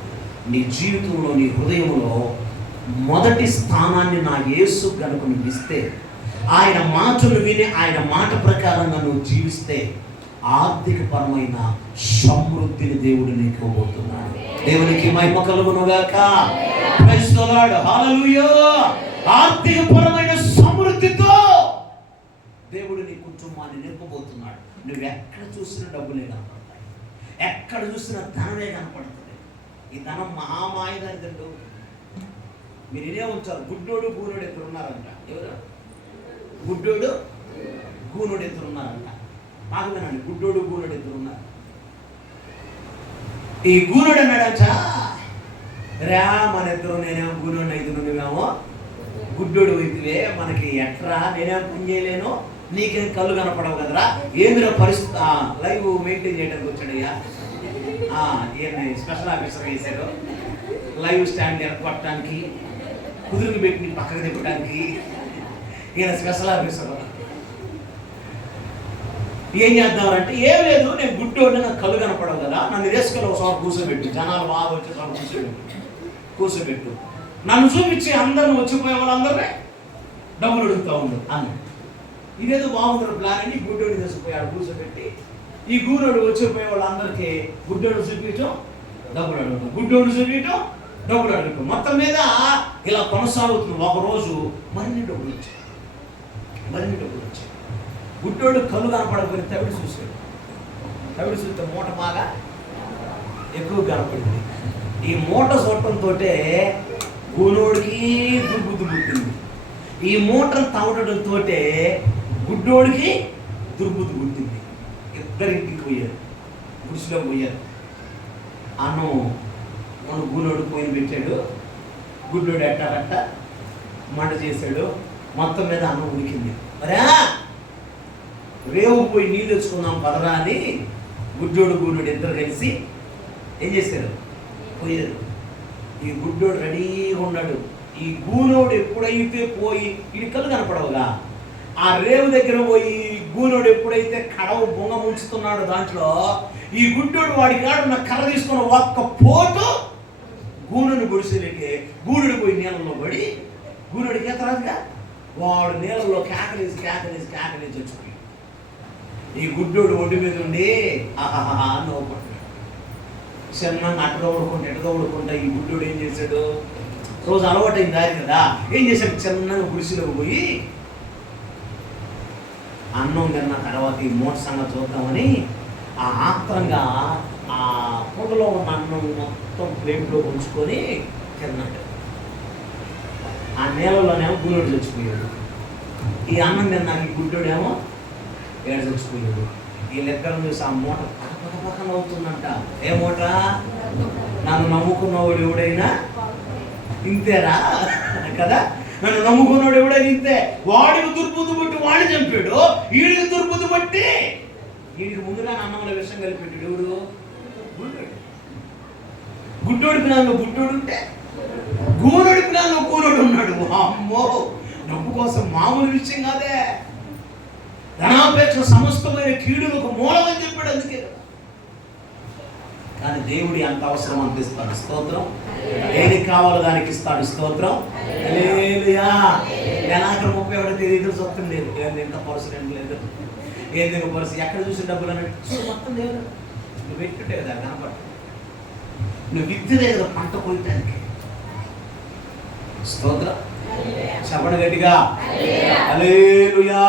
నీ జీవితంలో, నీ హృదయంలో మొదటి స్థానాన్ని నా యేసు గనుక నువ్వు ఇస్తే, ఆయన మాటలు విని ఆయన మాట ప్రకారంగా నువ్వు జీవిస్తే ఆర్థిక పరమైన సమృద్ధిని దేవుడు నీకు ఇవ్వబోతున్నాడు. దేవునికి మహిమ కలుగునుగాక. Praise the Lord. హల్లెలూయా. ఆర్థిక పరమైన సమృద్ధితో దేవుడు నీ కుటుంబాన్ని నింపబోతున్నాడు. నువ్వు ఎక్కడ చూసినా డబ్బులే కనపడతాయి, ఎక్కడ చూసినా ధనమే కనపడుతుంది. ఈ ధనం మహామాయదండు. మీరు ఇదే ఉంచారు, గుడ్డోడు గూనోడు ఇద్దరు ఉన్నారంట. ఎవరు? గుడ్డోడు గూనోడు ఇద్దరు ఉన్నారంట. మాకు వినండి, గుడ్డోడు గూనోడు ఇద్దరు ఉన్నారు. ఈ గూనోడు అన్నాడంట, రా మన ఇద్దరు, నేనేమో గూనోడు అయితే నువ్వేమో గుడ్డోడు అయితేవే, మనకి ఎట్రా, నేనేం పని చేయలేను, నీకేం కళ్ళు కనపడవు కదరా, ఏమిరా పరిస్థితి. లైవ్ మెయింటైన్ చేయడానికి వచ్చాడయ్యా. ఈయన స్పెషల్ ఆఫీసర్ వేశారు, లైవ్ స్టాండ్ ఏర్పడటానికి, కుదురుకు పెట్టి పక్కకు తిప్పడానికి ఈయన స్పెషల్ ఆఫీసర్. ఏం చేద్దామంటే, ఏం లేదు, నేను గుడ్డోడిని, నాకు కళ్ళు కనపడవు కదా, నన్ను రేసుకొని ఒకసారి కూర్చోబెట్టు, జనాలు బాగా వచ్చేసారి కూర్చోబెట్టు, నన్ను చూపించి అందరిని వచ్చిపోయే వాళ్ళందరినీ డబ్బులు అడుగుతూ ఉండు అని. ఇదేదో బాగుంటుంది ప్లాన్ అని గుడ్డోడిని తీసుకుపోయాడు కూర్చోబెట్టి. ఈ గూనోడు వచ్చిపోయే వాళ్ళందరికీ గుడ్డోడు చూపించడం, డబ్బులు అడగటం, గుడ్డోడు చూపించడం, డబ్బులు అడగటం. మొత్తం మీద ఇలా కొనసాగుతుంది. ఒకరోజు మరిన్ని డబ్బులు వచ్చాయి. గుడ్డోడు కళ్ళు కనపడకపోయిన తవిడి చూశాడు. తవిడి చూస్తే మూట బాగా ఎక్కువ కనపడింది. ఈ మూట చూడటంతో గూనోడికి దుర్బుద్ధి పుట్టింది. ఈ మూటను తవ్వడంతో గుడ్డోడికి దుర్బుద్ధి పుట్టింది. ఇద్దరింటికి పోయారు, గుడిసెలో పోయారు. అన్నం మన గూనోడు పోయిన పెట్టాడు, గుడ్డోడు ఎట్టారట్ట మంట చేశాడు. మొత్తం మీద అన్నం ఉడికింది. మరా రేవు పోయి నీళ్ళు తెచ్చుకుందాం పదరా అని గుడ్డోడు గూనోడు ఇద్దరు కలిసి ఏం చేశారు? పోయారు. ఈ గుడ్డోడు రెడీగా ఉన్నాడు. ఈ గూనోడు ఎప్పుడైతే పోయి, ఇది కళ్ళు కనపడవుగా, ఆ రేవు దగ్గర పోయి గూనోడు ఎప్పుడైతే కడవ బొంగ ముంచుతున్నాడు, దాంట్లో ఈ గుడ్డోడు వాడి కాడున్న కర్ర తీసుకున్న ఒక్క పోటు గూనోని గుడిసెలకి, గూనుడు పోయి నీళ్ళలో పడి, గూనుడికి ఎత్తరాదుగా, వాడు నీళ్ళలో కేకలేసి చచ్చిపోయాడు. ఈ గుడ్డోడు ఒడ్డు మీద ఉండి ఆహాహా నవ్వుకుంటున్నాడు. చిన్నంగా ఎట్ట ఊడుకుంటా ఈ గుడ్డోడు ఏం చేశాడు? రోజు అలవాటైన దారి కదా, ఏం చేశాడు? చిన్నగా గుడిసెలోకి పోయి అన్నం తిన్న తర్వాత ఈ మూట సంగతి చూద్దామని ఆత్రంగా ఆ పొగలో ఉన్న అన్నం మొత్తం ప్లేట్లో ఉంచుకొని తిన్నాడు. ఆ నేలలోనేమో గుడ్డోడు చచ్చిపోయాడు. ఈ అన్నం తిన్నాక ఈ గుడ్డోడేమో ఏడు చచ్చిపోయాడు. వీళ్ళిద్దరం చూసి ఆ మూట పక్కన అవుతుందంట. ఏ మూట? నన్ను నమ్ముకున్నవాడు ఎవడైనా ఇంతేరా కదా, నన్ను నమ్ముకున్నాడు ఎవడైనా ఇంతే. వాడికి దుర్బుద్ధి బట్టి వాడిని చంపాడు, వీడికి దుర్బుద్ధి బట్టి వీడికి ముందుగా అన్నంలో విషయం కలిపెట్టాడు. ఎవడు? గుడ్డోడికి నాన్న గుడ్డోడు ఉంటే, గూనోడికి నాన్న గూనోడు ఉన్నాడు. అమ్మో, డబ్బు కోసం మామూలు విషయం కాదే. ధనాపేక్ష సమస్తమైన కీడులకు మూలమని చెప్పాడు. అందుకే కానీ దేవుడి అంత అవసరం అనిపిస్తాడు. స్తోత్రం. ఏది కావాలో దానికి ఇస్తాడు. స్తోత్రం. హల్లెలూయా. నెలాఖరు 31 తేదీ ఎదురు చూస్తుంది. లేదు ఏంది ఇంత పరుసు ఏం లేదు, ఏంది పరుసు ఎక్కడ చూసి డబ్బులు అన్నట్టు మొత్తం దేవుడు నువ్వు పెట్టుంటే కదా కనపడ, నువ్వు విత్తుదే కదా పంట కోయటానికి. స్తోత్రం. చెప్పండి గట్టిగా హల్లెలూయా.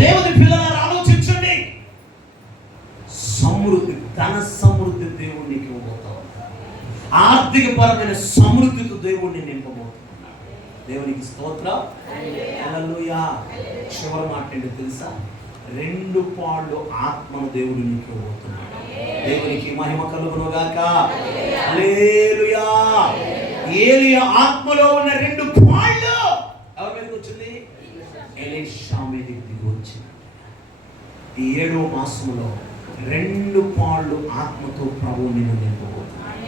దేవుని పిల్లలారా ఆలోచించండి. సమృద్ధి, ధన సమృద్ధి దేవుడు నీకు ఇవ్వబోతావు. ఆర్థికపరమైన సమృద్ధితో దేవుడిని నింపబోతున్నాడు. దేవునికి స్తోత్రం. హల్లెలూయా. చివరి మాట ఏంటో తెలుసా? 2 పాళ్ళు ఆత్మను దేవుడు నీకు ఇవ్వబోతున్నాడు. దేవునికి మహిమ కలుగును గాక. హల్లెలూయా. ఏలియా ఆత్మలో ఉన్న 2 పాళ్ళు ఎవరి మీదకి వచ్చింది? ఎలీషా మీదకి దిగి వచ్చింది. ఈ 7వ మాసంలో 2 పాళ్ళు ఆత్మతో ప్రభువు నిన్ను నింపబోతున్నాడు.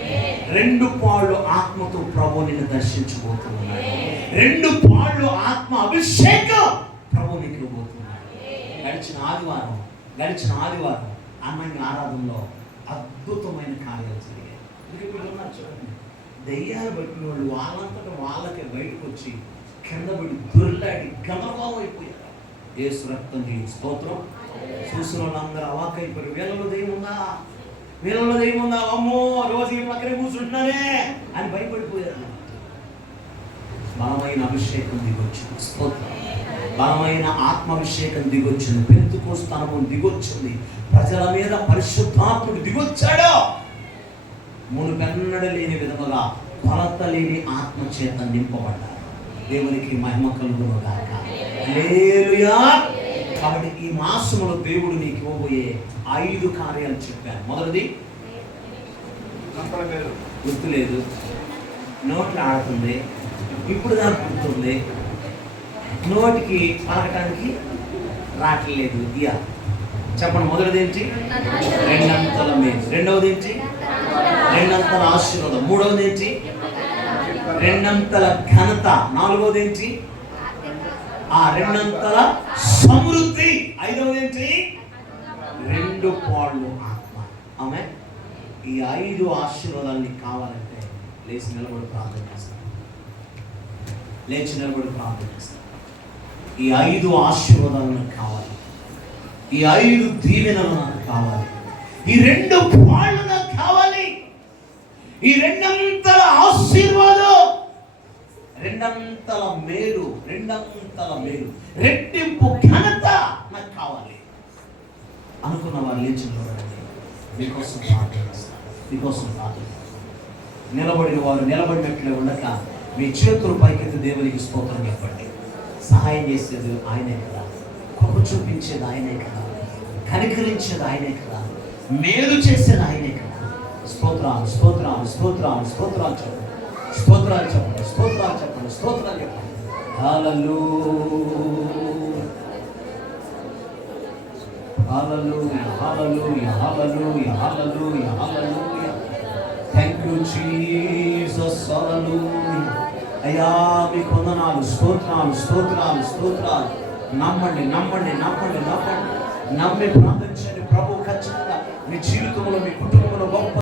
2 పాళ్ళు ఆత్మతో ప్రభువు నిన్ను దర్శించబోతున్నాడు. 2 పాళ్ళు ఆత్మ అభిషేకం ప్రభువు నీకు ఇవ్వబోతున్నాడు. గడిచిన ఆదివారం అన్నయ్య ఆరాధనలో అద్భుతమైన కార్యాలు జరిగాయి. చూడండి, దెయ్యాలు పట్టిన వాళ్ళు వాళ్ళంతటా వాళ్ళకే బయటకు వచ్చి కింద పడి దొర్లాడి గమనం అయిపోయారు. యేసు రక్తం స్తోత్రం. చూసిన వాళ్ళందరూ అవాకైపోయారు. వీళ్ళలో దెయ్యం ఉందా, అమ్మో రోజు ఈ పక్కనే కూర్చుంటున్నానే అని భయపడిపోయారు. బలమైన అభిషేకం దిగొచ్చింది. స్తోత్రం. బలమైన ఆత్మాభిషేకం దిగొచ్చింది. పెంతెకోస్తు అనుభవం దిగొచ్చింది. ప్రజల మీద పరిశుద్ధాత్ముడు దిగొచ్చాడు. మునుపెన్నడూ లేని విధముగా కొలత లేని ఆత్మ చేత నింపబడ్డారు. దేవునికి మహిమ కలుగును గాక. హల్లెలూయా. కాబట్టి ఈ మాసంలో దేవుడు నీకు ఇవ్వబోయే 5 కార్యాలు చెప్పాను. మొదటిది గుర్తులేదు, నోట్లో ఆడుతుంది, ఇప్పుడు దాకా గుర్తుంది, నోటికి పలకటానికి రావట్లేదు. ఇయా చెప్పండి. మొదటిది ఏంటి? 2 అంతల మేలు. రెండవది ఏంటి? 2 అంతల ఆశీర్వాదం. మూడవది ఏంటి? 2 అంతల ఘనత. నాలుగవది ఏంటి? 2 అంతల సమృద్ధి. ఐదవది ఏంటి? 2 పాళ్ళు ఆత్మ. ఆమె ఈ 5 ఆశీర్వాదాలు నీకు కావాలంటే లేచి నిలబడి ప్రార్థన చేస్తాను. ఈ 5 ఆశీర్వాదాలు నాకు కావాలి. ఈ 5 దీవెనలు నాకు కావాలి. ఈ 2 పాళ్ళు నాకు కావాలి. ఈ 2 అంతల ఆశీర్వాదం, 2 అంతల మేలు, 2 అంతల మేలు, రెట్టింపు ఘనత నాకు కావాలి అనుకున్న వారు లేచి నిలబడండి. మీకోసం ప్రార్థన చేస్తాను. నిలబడిన వారు నిలబడినట్లే ఉండక మీ చేతులు పైకెత్తి దేవునికి స్తోత్రం చెప్పండి. సహాయం చేసేది ఆయనే కదా, కృప చూపించేది ఆయనే కదా, కనికరించేది ఆయనే కదా, మేలు చేసేది ఆయనే కదా. స్తోత్రాలు చెప్పండి. Hallelujah. Thank you Jesus. Hallelujah. అయ్యా మీకు వందనాలు. స్తోత్రాలు. నమ్మండి. నమ్మి ప్రార్థించండి. ప్రభు ఖచ్చితంగా మీ జీవితంలో, మీ కుటుంబంలో